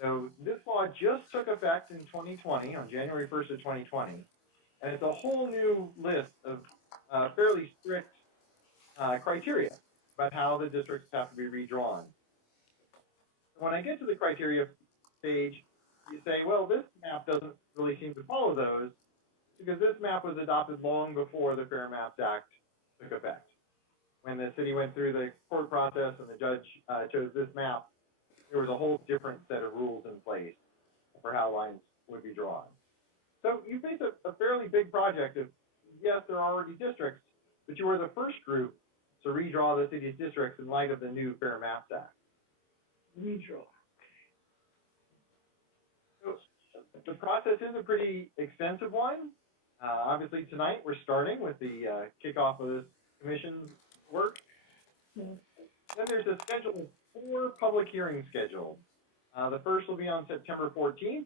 So this law just took effect in 2020, on January 1st of 2020, and it's a whole new list of fairly strict criteria about how the districts have to be redrawn. When I get to the criteria page, you say, well, this map doesn't really seem to follow those, because this map was adopted long before the Fair Maps Act took effect. When the city went through the court process and the judge chose this map, there was a whole different set of rules in place for how lines would be drawn. So you face a fairly big project of, yes, there are already districts, but you were the first group to redraw the city's districts in light of the new Fair Maps Act. redraw. So the process is a pretty extensive one. Obviously, tonight we're starting with the kickoff of this commission's work. Yeah. Then there's a schedule of 4 public hearings scheduled. The first will be on September 14th.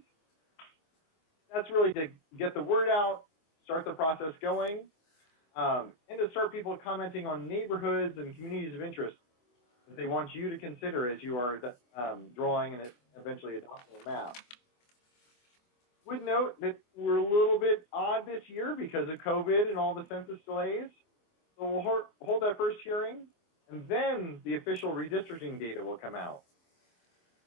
That's really to get the word out, start the process going, and to start people commenting on neighborhoods and communities of interest that they want you to consider as you are drawing and eventually adopting a map. Would note that we're a little bit odd this year because of COVID and all the census delays. So we'll hold that first hearing, and then the official redistricting data will come out.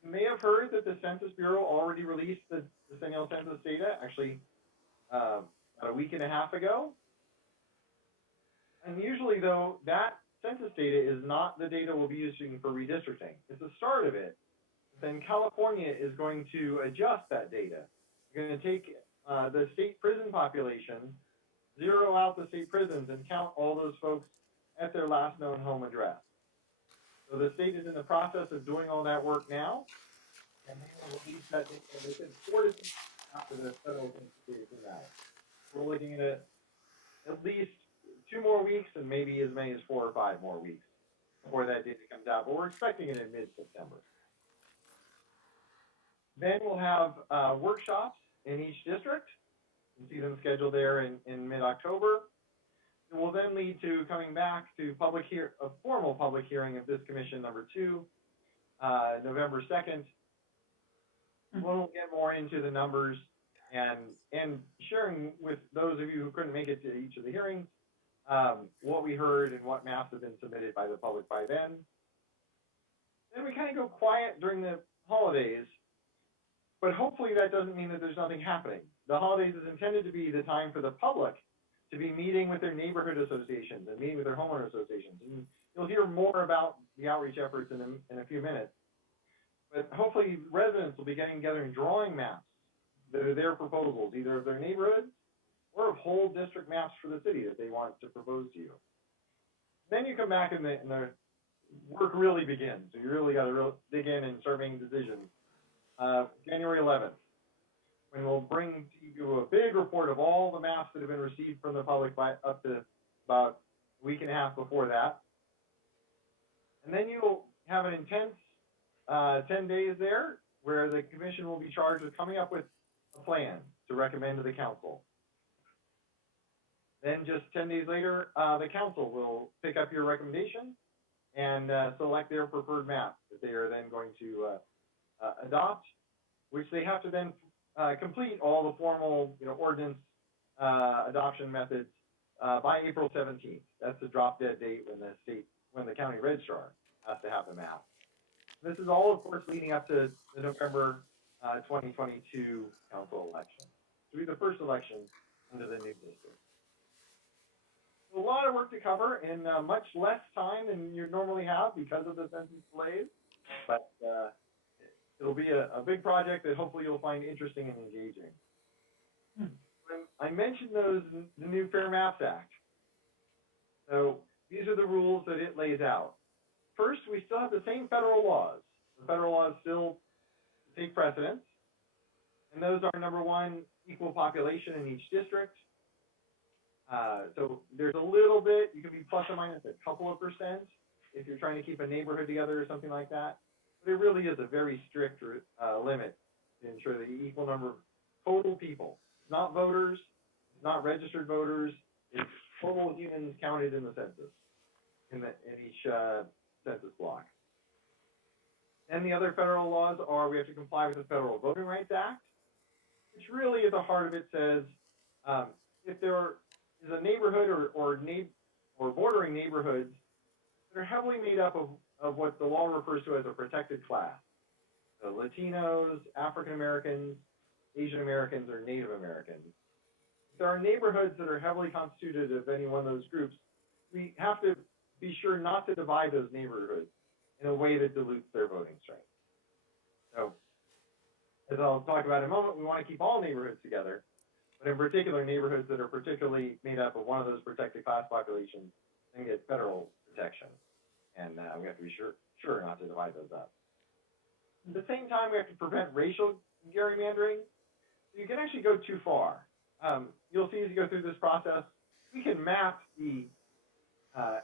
You may have heard that the Census Bureau already released the decennial census data, actually about a week and a half ago. And usually, though, that census data is not the data we'll be using for redistricting. It's the start of it. Then California is going to adjust that data. You're going to take the state prison population, zero out the state prisons, and count all those folks at their last known home address. So the state is in the process of doing all that work now, and they will release that data within 4 to 6 weeks after the federal census data comes out. We're looking at least 2 more weeks and maybe as many as 4 or 5 more weeks before that data comes out, but we're expecting it in mid-September. Then we'll have workshops in each district. You can see them scheduled there in mid-October. It will then lead to coming back to a formal public hearing of this commission number 2, November 2nd. We'll get more into the numbers and sharing with those of you who couldn't make it to each of the hearings, what we heard and what maps have been submitted by the public by then. Then we kind of go quiet during the holidays, but hopefully that doesn't mean that there's nothing happening. The holidays is intended to be the time for the public to be meeting with their neighborhood associations and meeting with their homeowner associations. And you'll hear more about the outreach efforts in a few minutes. But hopefully residents will be getting together and drawing maps that are their proposals, either of their neighborhoods or of whole district maps for the city that they want to propose to you. Then you come back and the work really begins. So you really got to dig in and start making decisions. January 11th, when we'll bring to you a big report of all the maps that have been received from the public by up to about a week and a half before that. And then you'll have an intense 10 days there where the commission will be charged with coming up with a plan to recommend to the council. Then just 10 days later, the council will pick up your recommendation and select their preferred map that they are then going to adopt, which they have to then complete all the formal, ordinance adoption methods by April 17th. That's the drop dead date when the county registrar has to have the map. This is all, of course, leading up to the November 2022 council election. It will be the first election under the new district. A lot of work to cover in much less time than you normally have because of the census delays, but it'll be a big project that hopefully you'll find interesting and engaging. I mentioned the new Fair Maps Act. So these are the rules that it lays out. First, we still have the same federal laws. The federal laws still take precedence, and those are, number one, equal population in each district. So there's a little bit, you can be plus or minus a couple of percent if you're trying to keep a neighborhood together or something like that. But it really is a very strict limit to ensure the equal number of total people. It's not voters, it's not registered voters, it's total humans counted in the census, in each census block. And the other federal laws are we have to comply with the Federal Voting Rights Act, which really at the heart of it says if there is a neighborhood or bordering neighborhoods that are heavily made up of what the law refers to as a protected class. So Latinos, African Americans, Asian Americans, or Native Americans. If there are neighborhoods that are heavily constituted of any one of those groups, we have to be sure not to divide those neighborhoods in a way that dilutes their voting strength. So, as I'll talk about in a moment, we want to keep all neighborhoods together, but in particular, neighborhoods that are particularly made up of one of those protected class populations and get federal protection. And we have to be sure not to divide those up. At the same time, we have to prevent racial gerrymandering. You can actually go too far. You'll see as you go through this process, we can map the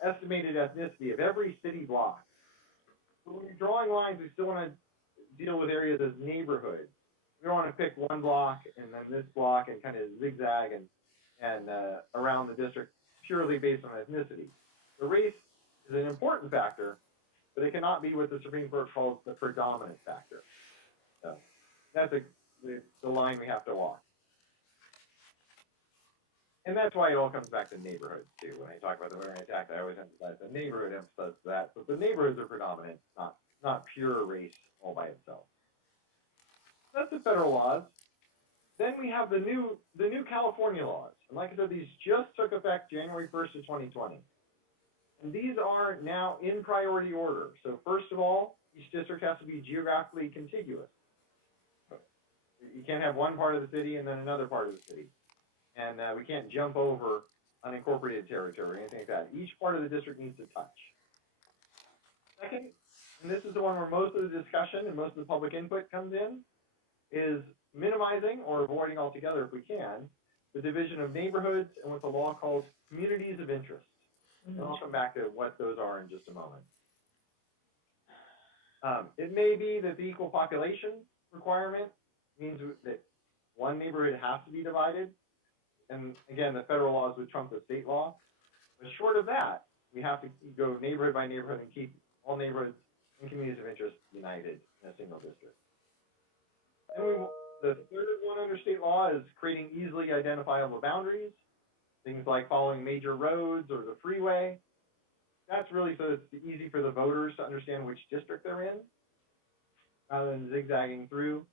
estimated ethnicity of every city block. But when you're drawing lines, we still want to deal with areas as neighborhoods. We don't want to pick one block and then this block and kind of zigzag and around the district purely based on ethnicity. The race is an important factor, but it cannot be what the Supreme Court calls the predominant factor. So that's the line we have to walk. And that's why it all comes back to neighborhoods too. When I talk about the voter attack, I always emphasize the neighborhood emphasizes that. But the neighborhoods are predominant, not pure race all by itself. That's the federal laws. Then we have the new California laws. And like I said, these just took effect January 1st of 2020. And these are now in priority order. So first of all, each district has to be geographically contiguous. You can't have one part of the city and then another part of the city. And we can't jump over unincorporated territory or anything like that. Each part of the district needs to touch. Second, and this is the one where most of the discussion and most of the public input comes in, is minimizing or avoiding altogether, if we can, the division of neighborhoods and what the law calls communities of interest. And I'll come back to what those are in just a moment. It may be that the equal population requirement means that one neighborhood has to be divided. And again, the federal laws would trump the state law. But short of that, we have to go neighborhood by neighborhood and keep all neighborhoods and communities of interest united in a single district. And the third one under state law is creating easily identifiable boundaries, things like following major roads or the freeway. That's really so it's easy for the voters to understand which district they're in, rather than zigzagging through.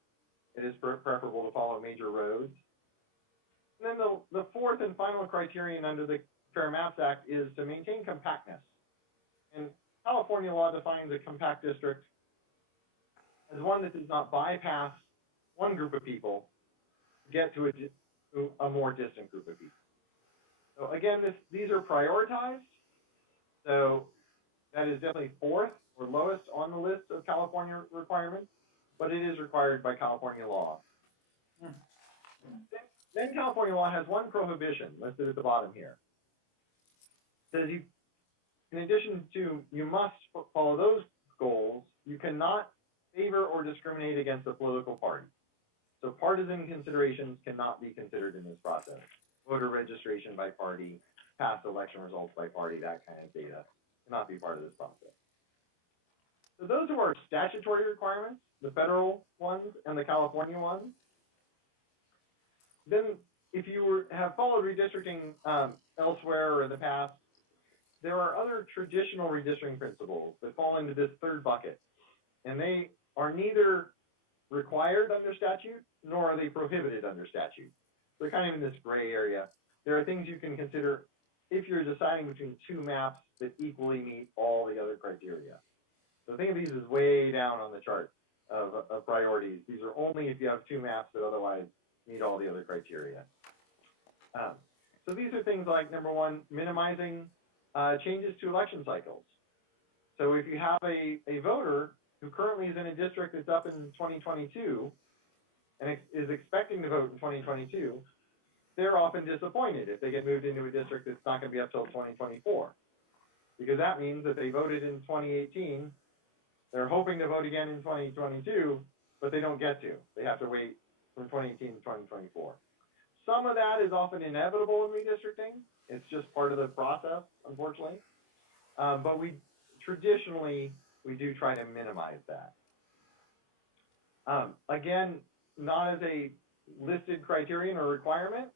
It is preferable to follow major roads. And then the fourth and final criterion under the Fair Maps Act is to maintain compactness. And California law defines a compact district as one that does not bypass one group of people to get to a more distant group of people. So again, these are prioritized. So that is definitely fourth or lowest on the list of California requirements, but it is required by California law. Then California law has one prohibition listed at the bottom here. It says in addition to you must follow those goals, you cannot favor or discriminate against a political party. So partisan considerations cannot be considered in this process. Voter registration by party, past election results by party, that kind of data cannot be part of this process. So those are our statutory requirements, the federal ones and the California ones. Then if you have followed redistricting elsewhere or in the past, there are other traditional redistricting principles that fall into this third bucket. And they are neither required under statute, nor are they prohibited under statute. They're kind of in this gray area. There are things you can consider if you're deciding between two maps that equally meet all the other criteria. So think of these as way down on the chart of priorities. These are only if you have two maps that otherwise meet all the other criteria. So these are things like, number one, minimizing changes to election cycles. So if you have a voter who currently is in a district that's up in 2022 and is expecting to vote in 2022, they're often disappointed if they get moved into a district that's not going to be up till 2024. Because that means that they voted in 2018, they're hoping to vote again in 2022, but they don't get to. They have to wait from 2018 to 2024. Some of that is often inevitable in redistricting. It's just part of the process, unfortunately. But traditionally, we do try to minimize that. Again, not as a listed criterion or requirement,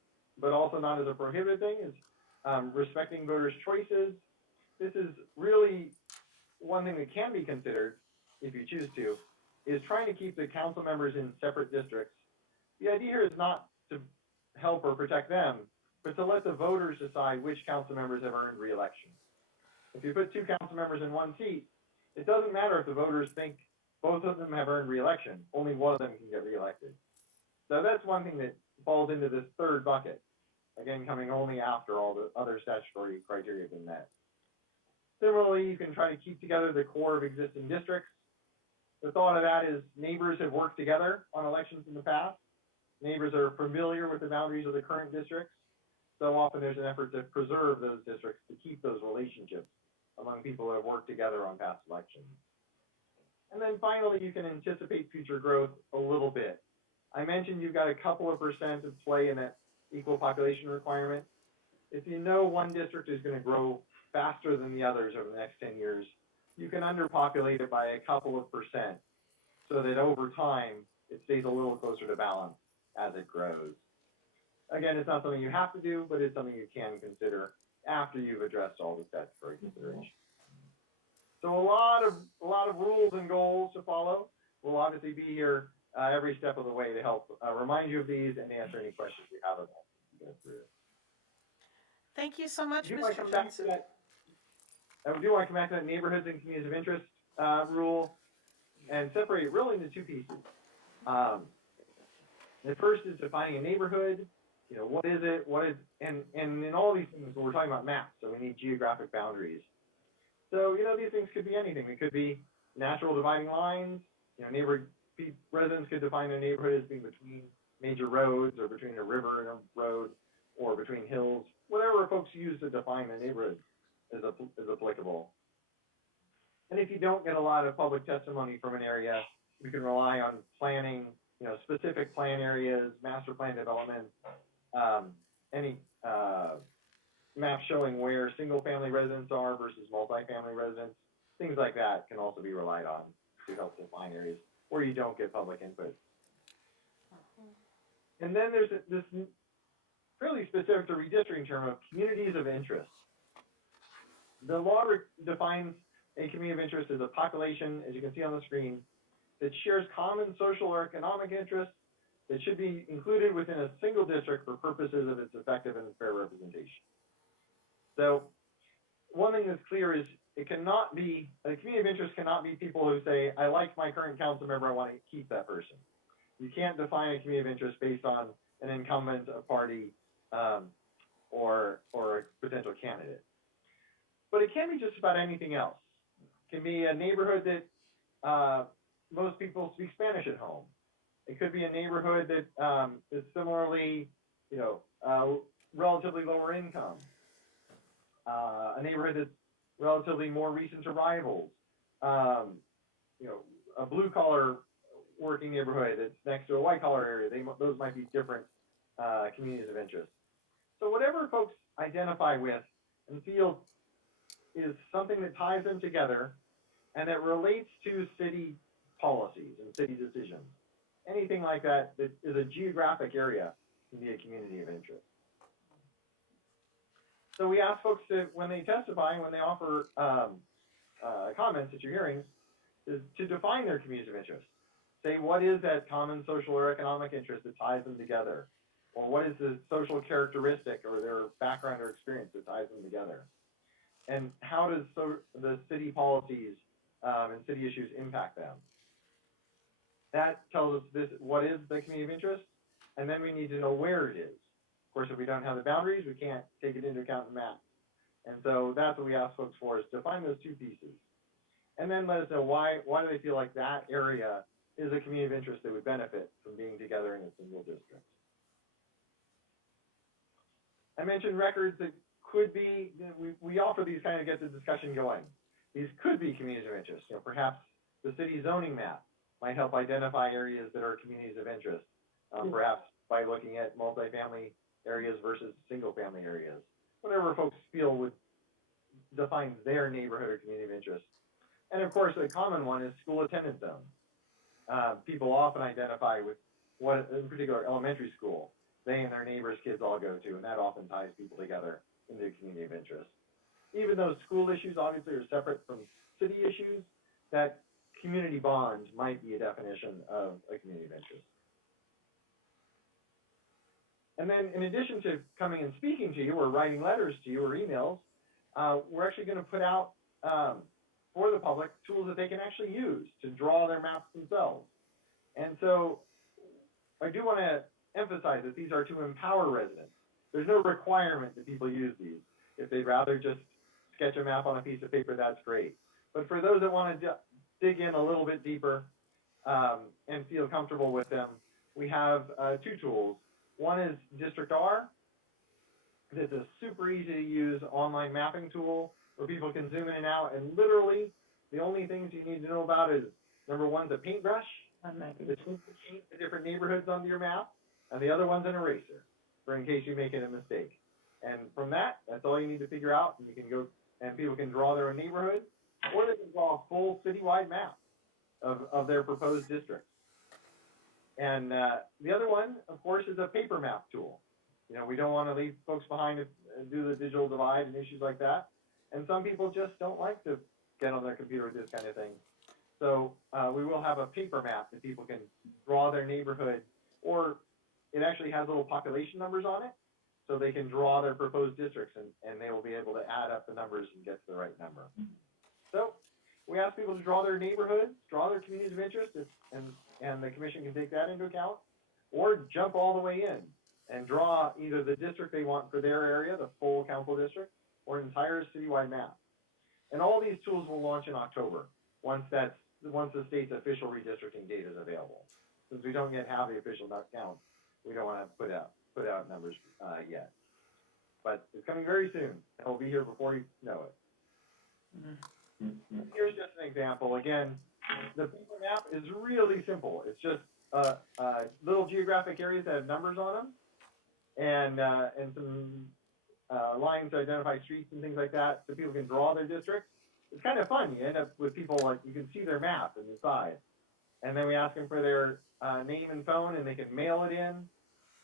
but also not as a prohibited thing, is respecting voters' choices. This is really one thing that can be considered, if you choose to, is trying to keep the council members in separate districts. The idea here is not to help or protect them, but to let the voters decide which council members have earned re-election. If you put two council members in one seat, it doesn't matter if the voters think both of them have earned re-election. Only one of them can get re-elected. So that's one thing that falls into this third bucket, again, coming only after all the other statutory criteria have been met. Similarly, you can try to keep together the core of existing districts. the thought of that is neighbors have worked together on elections in the past. Neighbors are familiar with the boundaries of the current districts. So often there's an effort to preserve those districts, to keep those relationships among people who have worked together on past elections. And then finally, you can anticipate future growth a little bit. I mentioned you've got a couple of percent of play in that equal population requirement. If you know one district is going to grow faster than the others over the next 10 years, you can underpopulate it by a couple of percent so that over time it stays a little closer to balance as it grows. Again, it's not something you have to do, but it's something you can consider after you've addressed all the statutory considerations. So a lot of rules and goals to follow. We'll obviously be here every step of the way to help remind you of these and answer any questions you have about them. Thank you so much, Do you want to Mr. come back to Johnson. that? I do want to come back to that neighborhoods and communities of interest rule and separate it really into two pieces. The first is defining a neighborhood. You know, what is it? And in all these things, we're talking about maps, so we need geographic boundaries. So, you know, these things could be anything. It could be natural dividing lines. You know, residents could define their neighborhood as being between major roads or between a river and a road or between hills. Whatever folks use to define their neighborhood is applicable. And if you don't get a lot of public testimony from an area, we can rely on planning, you know, specific plan areas, master plan development, any maps showing where single-family residents are versus multifamily residents, things like that can also be relied on to help define areas where you don't get public input. And then there's this fairly specific to redistricting term of communities of interest. The law defines a community of interest as a population, as you can see on the screen, that shares common social or economic interests that should be included within a single district for purposes of its effective and fair representation. So one thing that's clear is it cannot be, a community of interest cannot be people who say, I like my current council member, I want to keep that person. You can't define a community of interest based on an incumbent, a party, or a potential candidate. But it can be just about anything else. It can be a neighborhood that most people speak Spanish at home. It could be a neighborhood that is similarly, you know, relatively lower income. A neighborhood that's relatively more recent arrivals. You know, a blue collar working neighborhood that's next to a white collar area. Those might be different communities of interest. So whatever folks identify with and feel is something that ties them together and that relates to city policies and city decisions. Anything like that that is a geographic area can be a community of interest. So we ask folks to, when they testify and when they offer comments at your hearings, is to define their communities of interest. Say, what is that common social or economic interest that ties them together? Or what is the social characteristic or their background or experience that ties them together? And how does the city policies and city issues impact them? That tells us what is the community of interest, and then we need to know where it is. Of course, if we don't have the boundaries, we can't take it into account in the map. And so that's what we ask folks for, is to find those two pieces. And then let us know why do they feel like that area is a community of interest that would benefit from being together in a single district. I mentioned records that could be, we offer these kind of get the discussion going. These could be communities of interest. You know, perhaps the city zoning map might help identify areas that are communities of interest, perhaps by looking at multifamily areas versus single family areas. Whatever folks feel would define their neighborhood or community of interest. And of course, a common one is school attendance zone. People often identify with what, in particular, elementary school, they and their neighbors' kids all go to, and that often ties people together into a community of interest. Even though school issues obviously are separate from city issues, that community bond might be a definition of a community of interest. And then in addition to coming and speaking to you or writing letters to you or emails, we're actually going to put out for the public tools that they can actually use to draw their maps themselves. And so I do want to emphasize that these are to empower residents. There's no requirement that people use these. If they'd rather just sketch a map on a piece of paper, that's great. But for those that want to dig in a little bit deeper, and feel comfortable with them, we have two tools. One is District R. It's a super easy to use online mapping tool where people can zoom in and out, and literally the only things you need to know about is, number one, the paintbrush, the paint the different neighborhoods onto your map, and the other one's an eraser, for in case you make it a mistake. And from that, that's all you need to figure out, and you can go, and people can draw their own neighborhood, or they can draw a full citywide map of their proposed districts. And the other one, of course, is a paper map tool. You know, we don't want to leave folks behind and do the digital divide and issues like that. And some people just don't like to get on their computer with this kind of thing. So we will have a paper map that people can draw their neighborhood, or it actually has little population numbers on it, so they can draw their proposed districts, and they will be able to add up the numbers and get to the right number. So we ask people to draw their neighborhoods, draw their communities of interest, and the commission can take that into account, or jump all the way in and draw either the district they want for their area, the full council district, or an entire citywide map. And all these tools will launch in October, once the state's official redistricting data is available. Since we don't yet have the official count, we don't want to put out numbers yet. But it's coming very soon. It will be here before you know it. Here's just an example. Again, the paper map is really simple. It's just little geographic areas that have numbers on them, and some lines to identify streets and things like that, so people can draw their districts. It's kind of fun. You end up with people, like, you can see their map and the side, and then we ask them for their name and phone, and they can mail it in,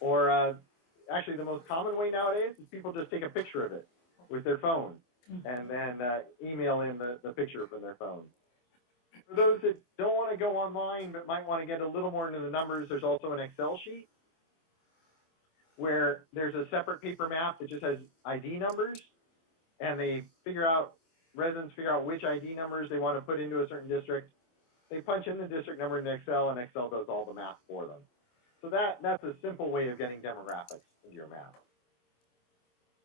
or actually the most common way nowadays is people just take a picture of it with their phone, and then email in the picture from their phone. For those that don't want to go online but might want to get a little more into the numbers, there's also an Excel sheet where there's a separate paper map that just has ID numbers, and residents figure out which ID numbers they want to put into a certain district. They punch in the district number in Excel, and Excel does all the math for them. So that's a simple way of getting demographics into your map.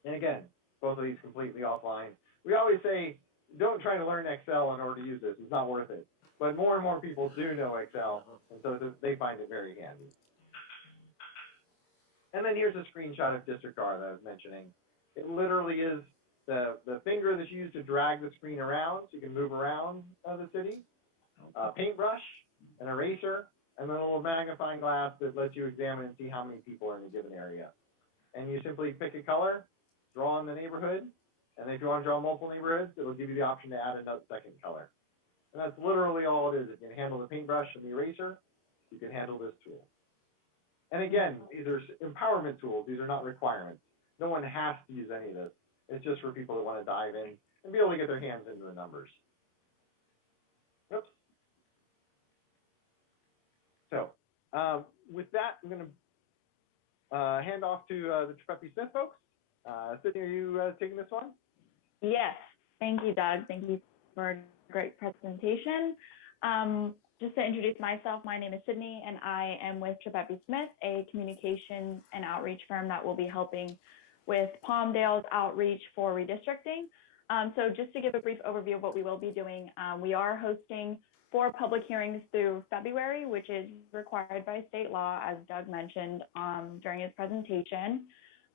And again, both of these completely offline. We always say, don't try to learn Excel in order to use this. It's not worth it. But more and more people do know Excel, and so they find it very handy. And then here's a screenshot of District R that I was mentioning. It literally is the finger that's used to drag the screen around so you can move around the city, a paintbrush, an eraser, and then a little magnifying glass that lets you examine and see how many people are in a given area. And you simply pick a color, draw in the neighborhood, and if you want to draw multiple neighborhoods, it will give you the option to add another second color. And that's literally all it is. If you can handle the paintbrush and the eraser, you can handle this tool. And again, these are empowerment tools. These are not requirements. No one has to use any of this. It's just for people that want to dive in and be able to get their hands into the numbers. Oops. So with that, I'm going to hand off to the Treppi Smith folks. Sydney, are you taking this one? Yes. Thank you, Doug. Thank you for a great presentation. Just to introduce myself, my name is Sydney, and I am with Treppi Smith, a communication and outreach firm that will be helping with Palmdale's outreach for redistricting. So just to give a brief overview of what we will be doing, we are hosting 4 public hearings through February, which is required by state law, as Doug mentioned during his presentation.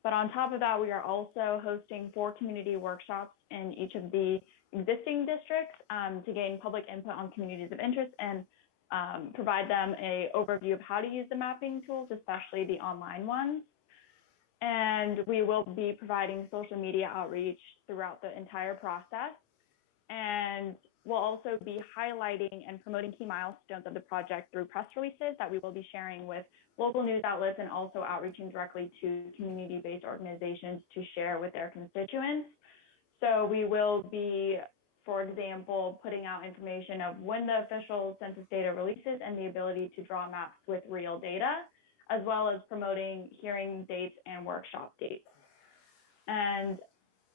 But on top of that, we are also hosting 4 community workshops in each of the existing districts to gain public input on communities of interest and provide them an overview of how to use the mapping tools, especially the online ones. And we will be providing social media outreach throughout the entire process. And we'll also be highlighting and promoting key milestones of the project through press releases that we will be sharing with local news outlets, and also outreaching directly to community-based organizations to share with their constituents. So we will be, for example, putting out information of when the official census data releases and the ability to draw maps with real data, as well as promoting hearing dates and workshop dates. And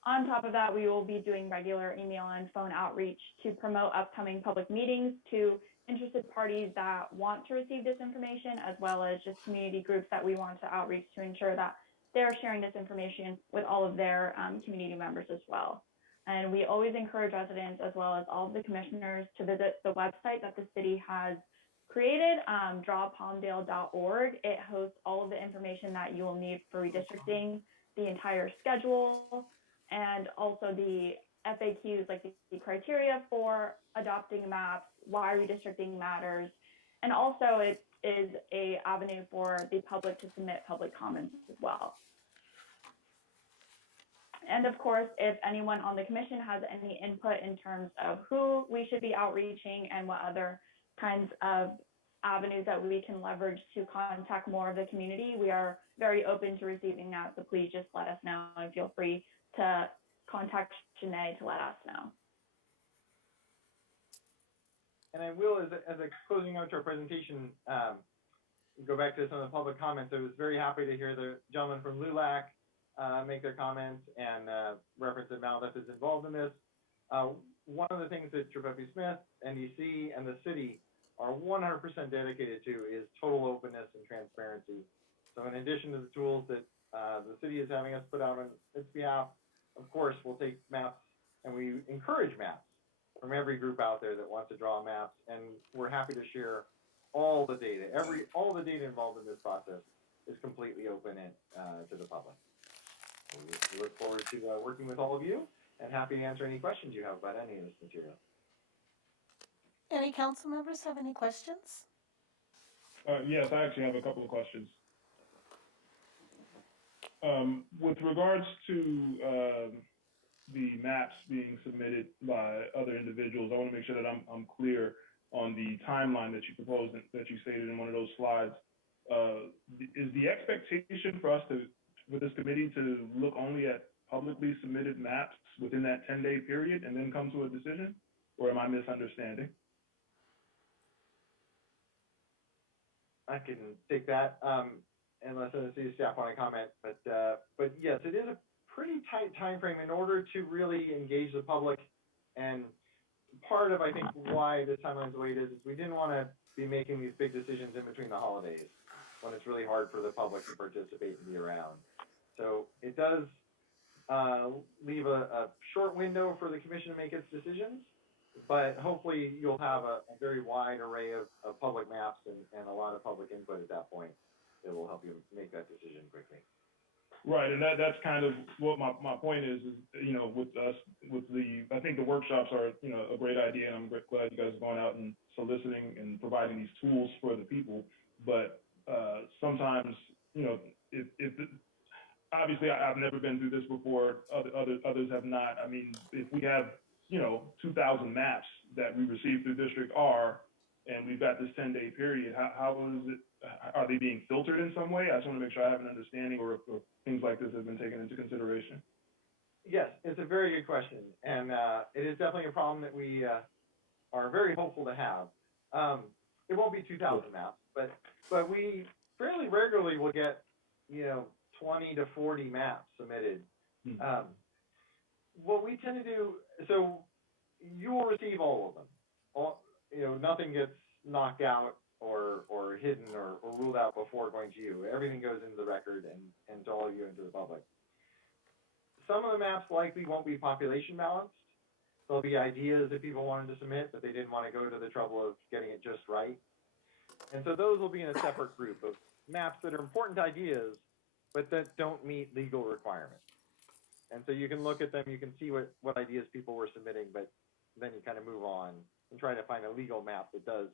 on top of that, we will be doing regular email and phone outreach to promote upcoming public meetings to interested parties that want to receive this information, as well as just community groups that we want to outreach to ensure that they're sharing this information with all of their community members as well. And we always encourage residents, as well as all of the commissioners, to visit the website that the city has created, drawpalmdale.org. It hosts all of the information that you will need for redistricting, the entire schedule, and also the FAQs, like the criteria for adopting maps, why redistricting matters, and also it is a avenue for the public to submit public comments as well. And of course, if anyone on the commission has any input in terms of who we should be outreaching and what other kinds of avenues that we can leverage to contact more of the community, we are very open to receiving that. So please just let us know and feel free to contact Janae to let us know. And I will, as a closing note to our presentation, go back to some of the public comments. I was very happy to hear the gentleman from LULAC make their comments and reference that Maldiv is involved in this. One of the things that Trippi Smith, NDC, and the city are 100% dedicated to is total openness and transparency. So in addition to the tools that the city is having us put out on its behalf, of course, we'll take maps and we encourage maps from every group out there that wants to draw maps, and we're happy to share all the data. All the data involved in this process is completely open to the public. We look forward to working with all of you, and happy to answer any questions you have about any of this material. Any council members have any questions? Yes, I actually have a couple of questions. With regards to the maps being submitted by other individuals, I want to make sure that I'm clear on the timeline that you proposed, that you stated in one of those slides. Is the expectation for us for this committee to look only at publicly submitted maps within that 10-day period and then come to a decision, or am I misunderstanding? I can take that, unless the city staff want to comment. But yes, it is a pretty tight time frame in order to really engage the public. And part of, I think, why this timeline is the way it is we didn't want to be making these big decisions in between the holidays when it's really hard for the public to participate and be around. So it does leave a short window for the commission to make its decisions, but hopefully you'll have a very wide array of public maps and a lot of public input at that point that will help you make that decision quickly. Right, and that's kind of what my point is, with us, I think the workshops are, a great idea, and I'm glad you guys are going out and soliciting and providing these tools for the people. But sometimes, if obviously I've never been through this before, others have not. I mean, if we have, 2,000 maps that we receive through District R, and we've got this 10-day period, how is it? Are they being filtered in some way? I just want to make sure I have an understanding, or things like this have been taken into consideration. Yes, it's a very good question, and it is definitely a problem that we are very hopeful to have. It won't be 2,000 maps, but we fairly regularly will get 20 to 40 maps submitted. What we tend to do, so you will receive all of them. Nothing gets knocked out or hidden or ruled out before going to you. Everything goes into the record and to all of you and to the public. Some of the maps likely won't be population balanced. There'll be ideas that people wanted to submit, but they didn't want to go to the trouble of getting it just right. And so those will be in a separate group of maps that are important ideas, but that don't meet legal requirements. And so you can look at them, you can see what ideas people were submitting, but then you kind of move on and try to find a legal map that does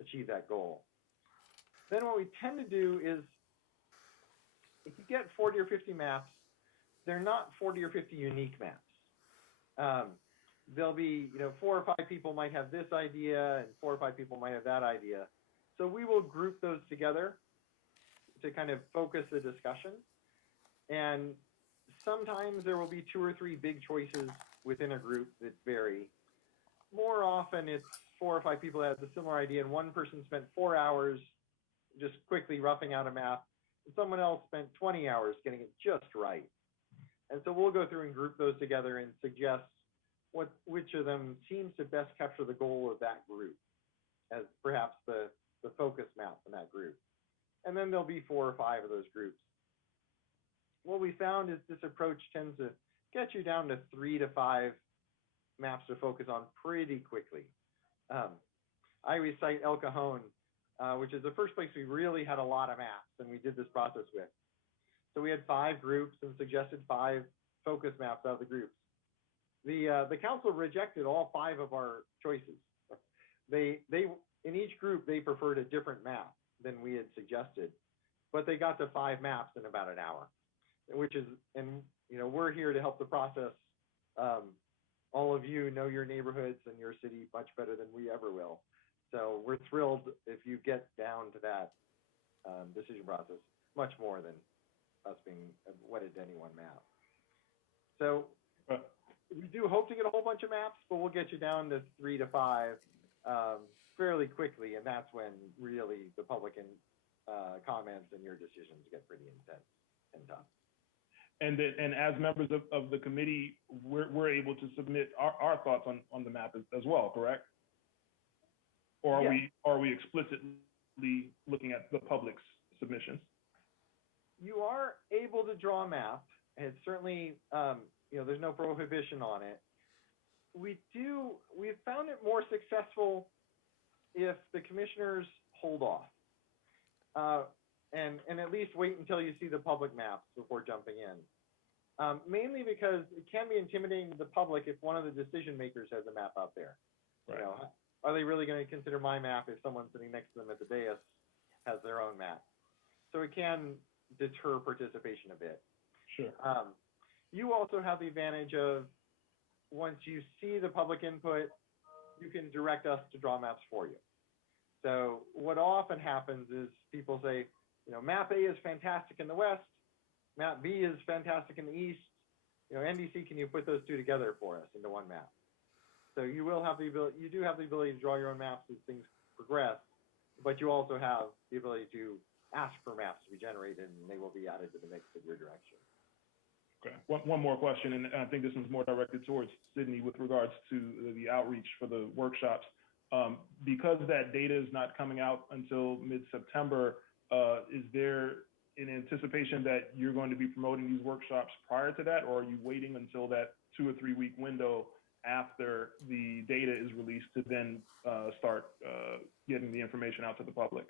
achieve that goal. Then what we tend to do is, if you get 40 or 50 maps, they're not 40 or 50 unique maps. There'll be, 4 or 5 people might have this idea and 4 or 5 people might have that idea. So we will group those together to kind of focus the discussion. And sometimes there will be 2 or 3 big choices within a group that vary. More often it's 4 or 5 people that have a similar idea, and one person spent 4 hours just quickly roughing out a map, and someone else spent 20 hours getting it just right. And so we'll go through and group those together and suggest which of them seems to best capture the goal of that group as perhaps the focus map in that group. And then there'll be 4 or 5 of those groups. What we found is this approach tends to get you down to 3 to 5 maps to focus on pretty quickly. I always cite El Cajon, which is the first place we really had a lot of maps and we did this process with. So we had 5 groups and suggested 5 focus maps out of the groups. The council rejected all 5 of our choices. They in each group they preferred a different map than we had suggested, but they got to 5 maps in about an hour, which is, and you know, we're here to help the process. All of you know your neighborhoods and your city much better than we ever will. So we're thrilled if you get down to that decision process, much more than us being wedded to any one map. So we do hope to get a whole bunch of maps, but we'll get you down to 3 to 5 fairly quickly, and that's when really the public and comments and your decisions get pretty intense and tough. And as members of the committee, we're able to submit our thoughts on the map as well, correct? Or are we explicitly looking at the public's submissions? You are able to draw a map. It's certainly, you know, there's no prohibition on it. We've found it more successful if the commissioners hold off and at least wait until you see the public maps before jumping in. Mainly because it can be intimidating to the public if one of the decision makers has a map out there. Right. You know, are they really going to consider my map if someone sitting next to them at the dais has their own map? So it can deter participation a bit. Sure. You also have the advantage of once you see the public input, you can direct us to draw maps for you. So what often happens is people say, you know, map A is fantastic in the west, map B is fantastic in the east. You know, NDC, can you put those 2 together for us into one map? So you will have the ability, you do have the ability to draw your own maps as things progress, but you also have the ability to ask for maps to be generated, and they will be added to the mix of your direction. Okay. One more question, and I think this one's more directed towards Sydney with regards to the outreach for the workshops. Because that data is not coming out until mid-September, is there an anticipation that you're going to be promoting these workshops prior to that, or are you waiting until that 2 or 3 week window after the data is released to then start getting the information out to the public?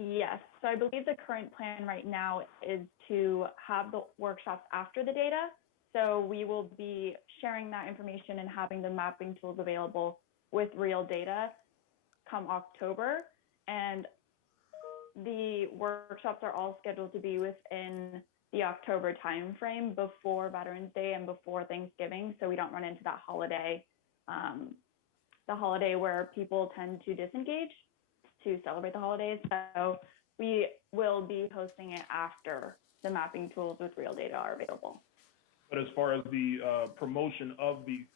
Yes, so I believe the current plan right now is to have the workshops after the data. So we will be sharing that information and having the mapping tools available with real data come October. And the workshops are all scheduled to be within the October timeframe before Veterans Day and before Thanksgiving, so we don't run into that holiday, the holiday where people tend to disengage to celebrate the holidays. So we will be hosting it after the mapping tools with real data are available. But as far as the promotion of the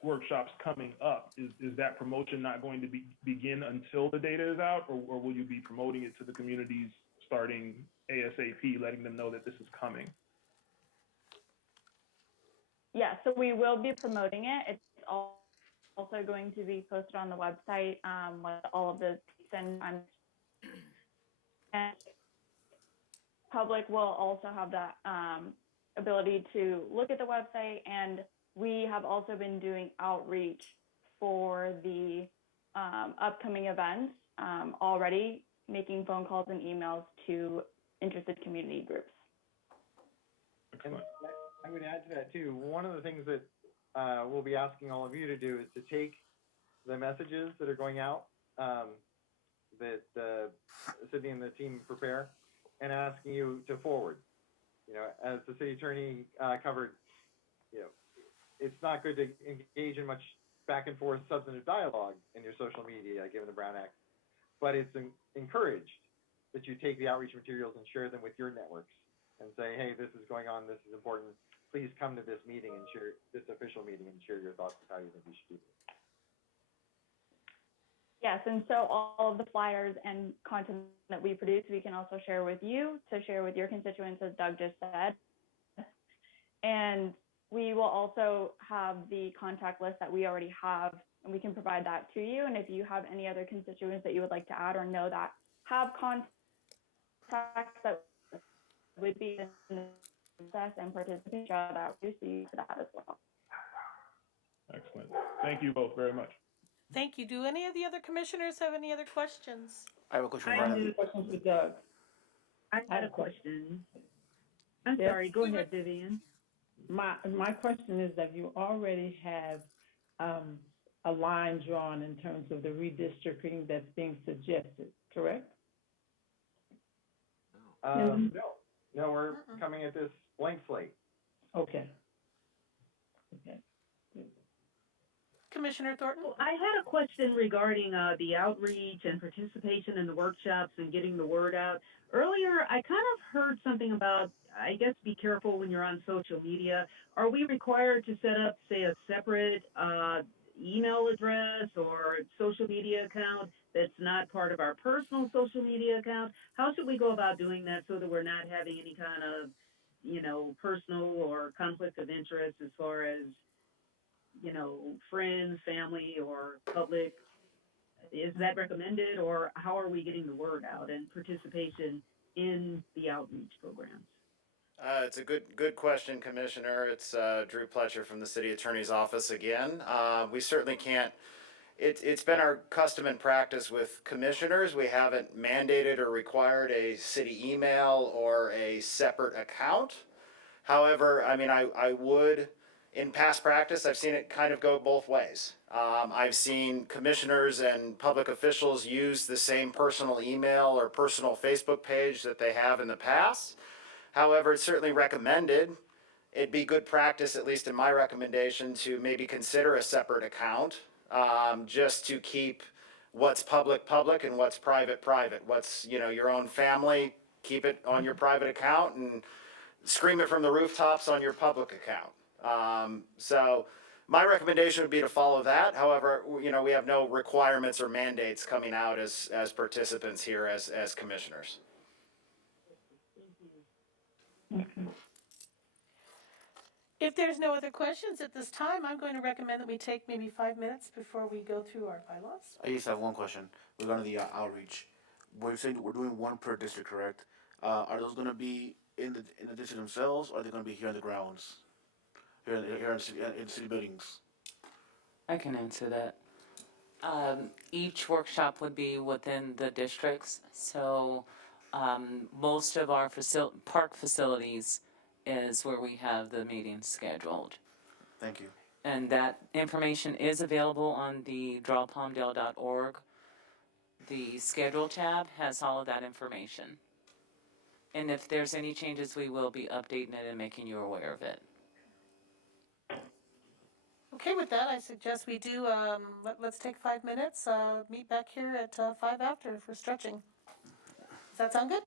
workshops coming up, is that promotion not going to begin until the data is out, or will you be promoting it to the communities starting ASAP, letting them know that this is coming? Yeah, so we will be promoting it. It's also going to be posted on the website with all of the dates and public will also have the ability to look at the website, and we have also been doing outreach for the upcoming events already, making phone calls and emails to interested community groups. And I would add to that too, one of the things that we'll be asking all of you to do is to take the messages that are going out that Sydney and the team prepare and asking you to forward. You know, as the city attorney covered, you know, it's not good to engage in much back and forth substantive dialogue in your social media, given the Brown Act, but it's encouraged that you take the outreach materials and share them with your networks and say, hey, this is going on, this is important. Please come to this meeting and share this official meeting and share your thoughts of how you think we should do this. Yes, and so all of the flyers and content that we produce, we can also share with you to share with your constituents, as Doug just said. And we will also have the contact list that we already have, and we can provide that to you. And if you have any other constituents that you would like to add or know that have contacts that would be in the process and participate, that we see that as well. Excellent. Thank you both very much. Thank you. Do any of the other commissioners have any other questions? I have a question. I have questions for Doug. I had a question. I'm Yes? sorry, go ahead, Vivian. My question is that you already have, a line drawn in terms of the redistricting that's being suggested, correct? No, we're coming at this blank slate. Okay. Okay. Commissioner Thornton? Well, I had a question regarding the outreach and participation in the workshops and getting the word out. Earlier, I kind of heard something about, I guess, be careful when you're on social media. Are we required to set up, say, a separate email address or social media account that's not part of our personal social media account? How should we go about doing that so that we're not having any kind of, personal or conflict of interest as far as, friends, family, or public? Is that recommended, or how are we getting the word out and participation in the outreach programs? It's a good question, Commissioner. It's Drew Pletcher from the City Attorney's Office again. We certainly can't. It's been our custom and practice with commissioners. We haven't mandated or required a city email or a separate account. However, I mean, I would, in past practice, I've seen it kind of go both ways. I've seen commissioners and public officials use the same personal email or personal Facebook page that they have in the past. However, it's certainly recommended. It'd be good practice, at least in my recommendation, to maybe consider a separate account, just to keep what's public public and what's private private. What's, your own family, keep it on your private account and scream it from the rooftops on your public account. So my recommendation would be to follow that. However, we have no requirements or mandates coming out as participants here as commissioners. If there's no other questions at this time, I'm going to recommend that we take maybe 5 minutes before we go through our bylaws. I just have one question regarding the outreach. We're saying we're doing one per district, correct? Are those going to be in the district themselves, or are they going to be here on the grounds, here in city buildings? I can answer that. Each workshop would be within the districts, so most of our park facilities is where we have the meetings scheduled. Thank you. And that information is available on the drawpalmdale.org. The schedule tab has all of that information. And if there's any changes, we will be updating it and making you aware of it. Okay, with that, I suggest we do, let's take 5 minutes, meet back here at 5 after for stretching. Does that sound good?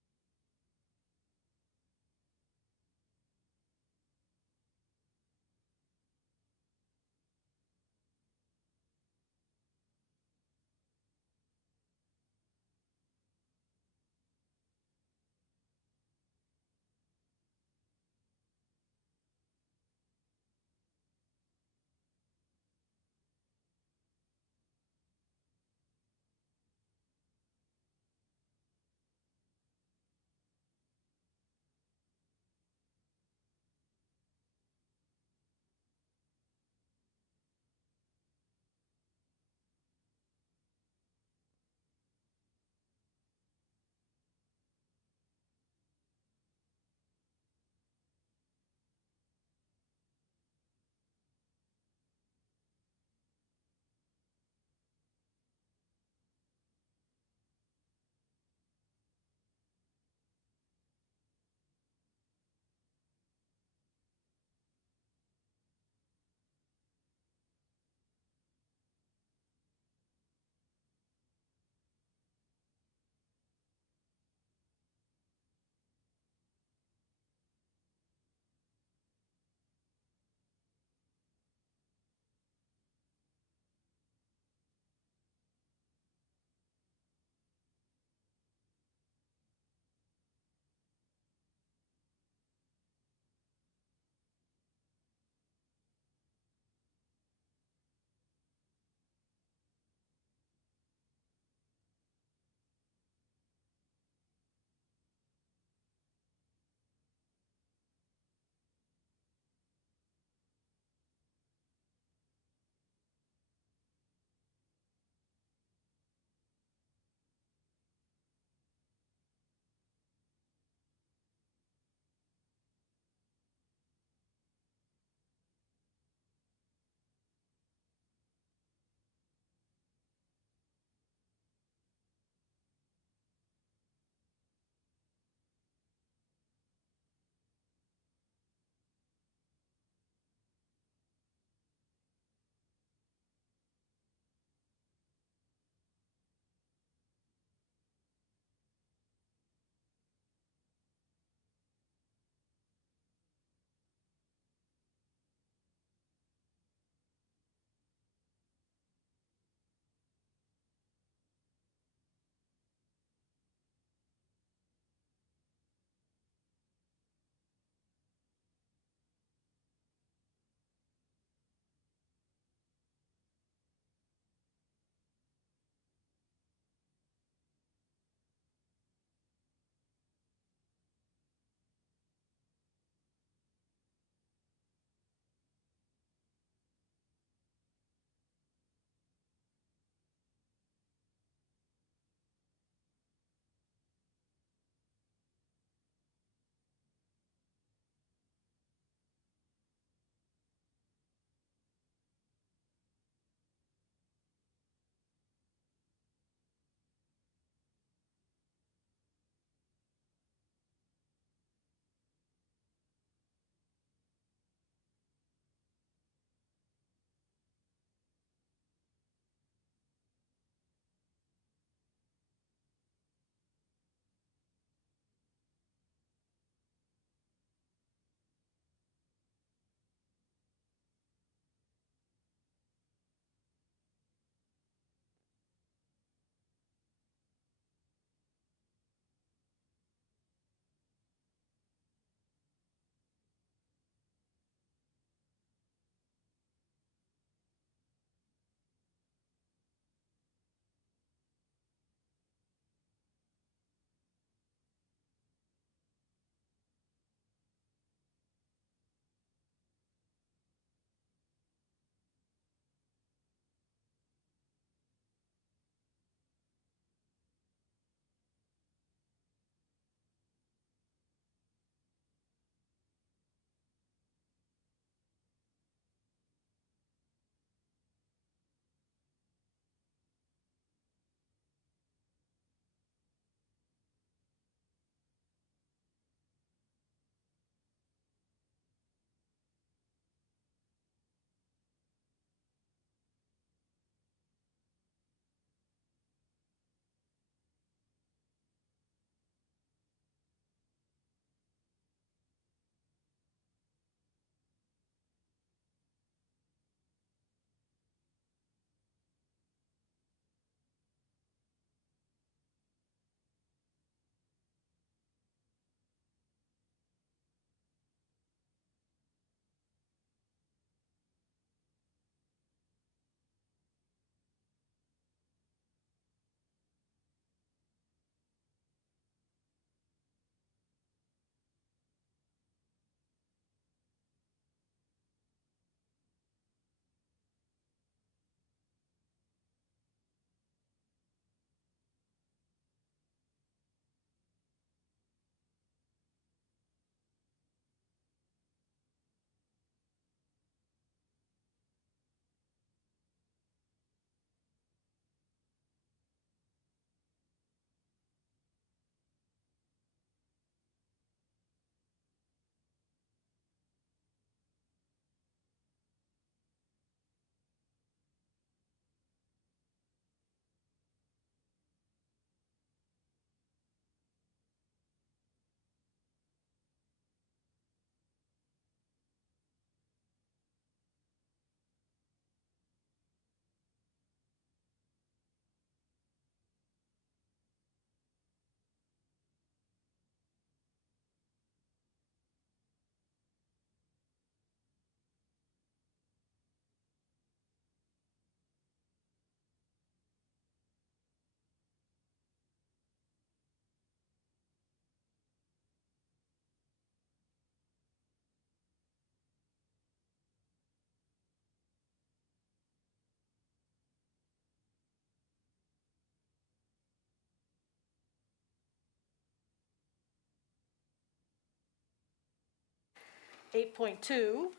8.2.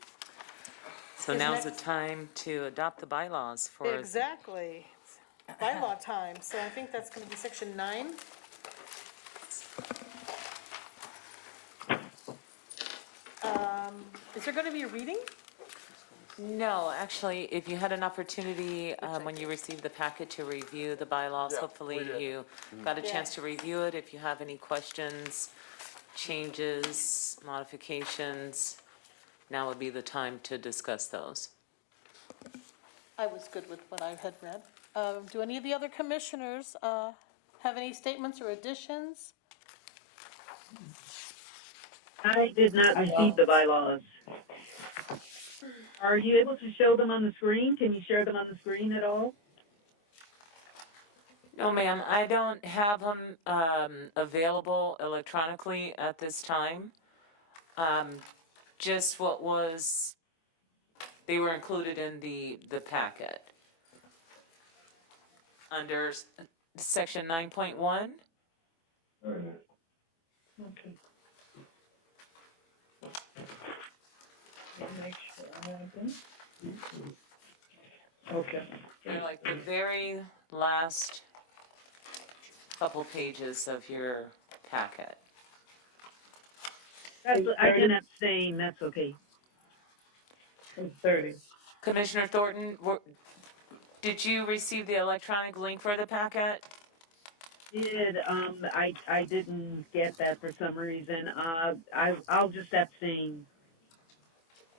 So Is now's the next- time to adopt the bylaws for. Exactly. Bylaw time, so I think that's gonna be section 9. Is there gonna be a reading? No, actually, if you had an opportunity, when you received the packet to review the bylaws, hopefully you got a chance to review it. If you have any questions, changes, modifications, now would be the time to discuss those. I was good with what I had read. Do any of the other commissioners have any statements or additions? I did not receive the bylaws. Are you able to show them on the screen? Can you share them on the screen at all? No, ma'am, I don't have them available electronically at this time. Just what was, they were included in the packet. Under section 9.1. Okay. Make sure I have them. Okay. They're like the very last couple pages of your packet. I can abstain, that's okay. It's 30. Commissioner Thornton, did you receive the electronic link for the packet? I didn't get that for some reason. I'll just abstain.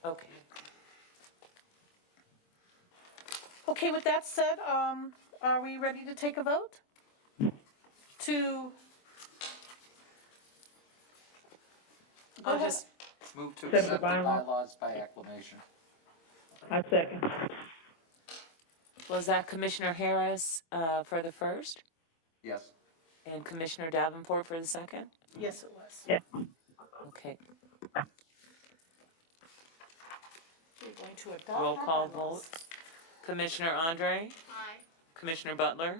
Okay. Okay, with that said, are we ready to take a vote? To. I'll just Move to Accept the accept the bylaw. bylaws by acclamation. I second. Was that Commissioner Harris for the first Yes. and Commissioner Davenport for the second? Yes, it was. Yeah. Okay. We're going to adopt. Roll our call bylaws. vote. Commissioner Andre? Aye. Commissioner Butler?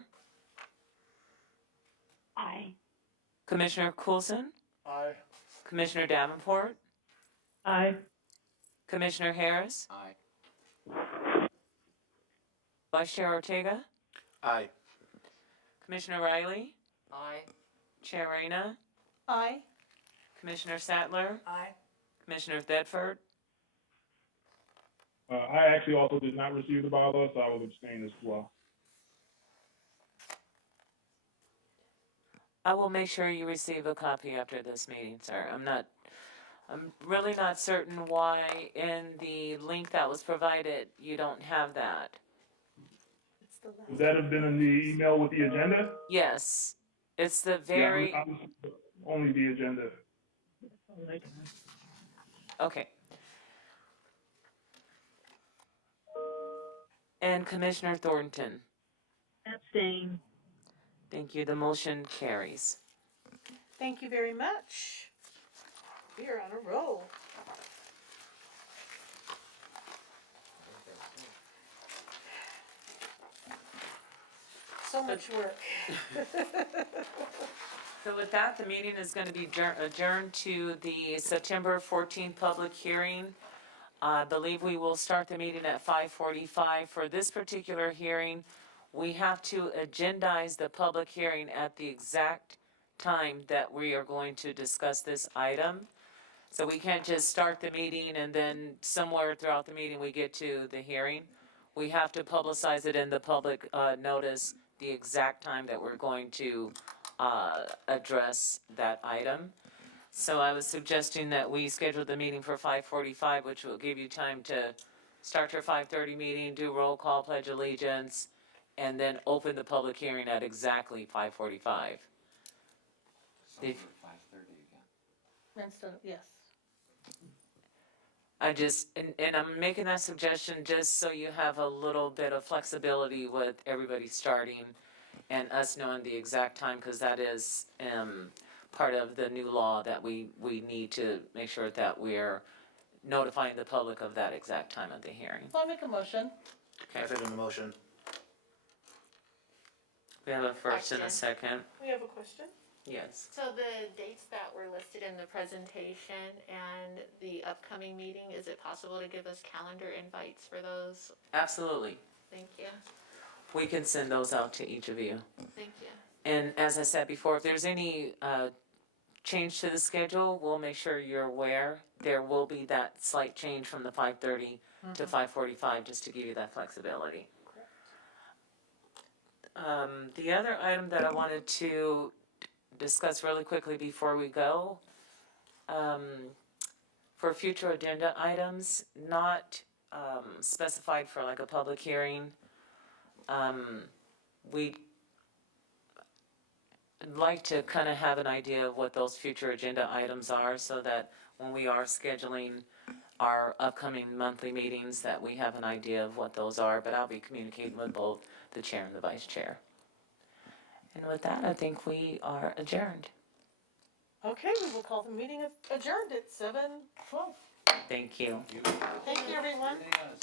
Aye. Commissioner Coulson? Aye. Commissioner Davenport? Aye. Commissioner Harris? Aye. Vice Chair Ortega? Aye. Commissioner Riley? Aye. Chair Reyna? Aye. Commissioner Sattler? Aye. Commissioner Thedford? I actually also did not receive the bylaws, so I will abstain as well. I will make sure you receive a copy after this meeting, sir. I'm really not certain why in the link that was provided, you don't have that. It's the last. Would that have been in the email with the agenda? Yes, it's the very, Yeah, I was only the agenda. okay. And Commissioner Thornton, Abstain. thank you, the motion carries. Thank you very much. We are on a roll. So much work. So with that, the meeting is going to be adjourned to the September 14th public hearing. I believe we will start the meeting at 5:45. For this particular hearing, we have to agendize the public hearing at the exact time that we are going to discuss this item. So we can't just start the meeting and then somewhere throughout the meeting we get to the hearing. We have to publicize it in the public notice, the exact time that we're going to address that item. So I was suggesting that we schedule the meeting for 5:45, which will give you time to start your 5:30 meeting, do roll call, pledge allegiance, and then open the public hearing at exactly 5:45. So If- for 5:30 again. Renston, yes. I just, and I'm making that suggestion just so you have a little bit of flexibility with everybody starting and us knowing the exact time, because that is part of the new law that we need to make sure that we're notifying the public of that exact time of the hearing. So I make a motion. I second the motion. We have a first and a second. We have a question. Yes. So the dates that were listed in the presentation and the upcoming meeting, is it possible to give us calendar invites for those? Absolutely. Thank you. We can send those out to each of you. Thank you. And as I said before, if there's any change to the schedule, we'll make sure you're aware. There will be that slight change from the 5:30 to 5:45, just to give you that flexibility. The other item that I wanted to discuss really quickly before we go, for future agenda items, not specified for like a public hearing, we'd like to kind of have an idea of what those future agenda items are, so that when we are scheduling our upcoming monthly meetings, that we have an idea of what those are, but I'll be communicating with both the chair and the vice chair. And with that, I think we are adjourned. Okay, we will call the meeting adjourned at 7:12. Thank you. Thank you, everyone. Yes.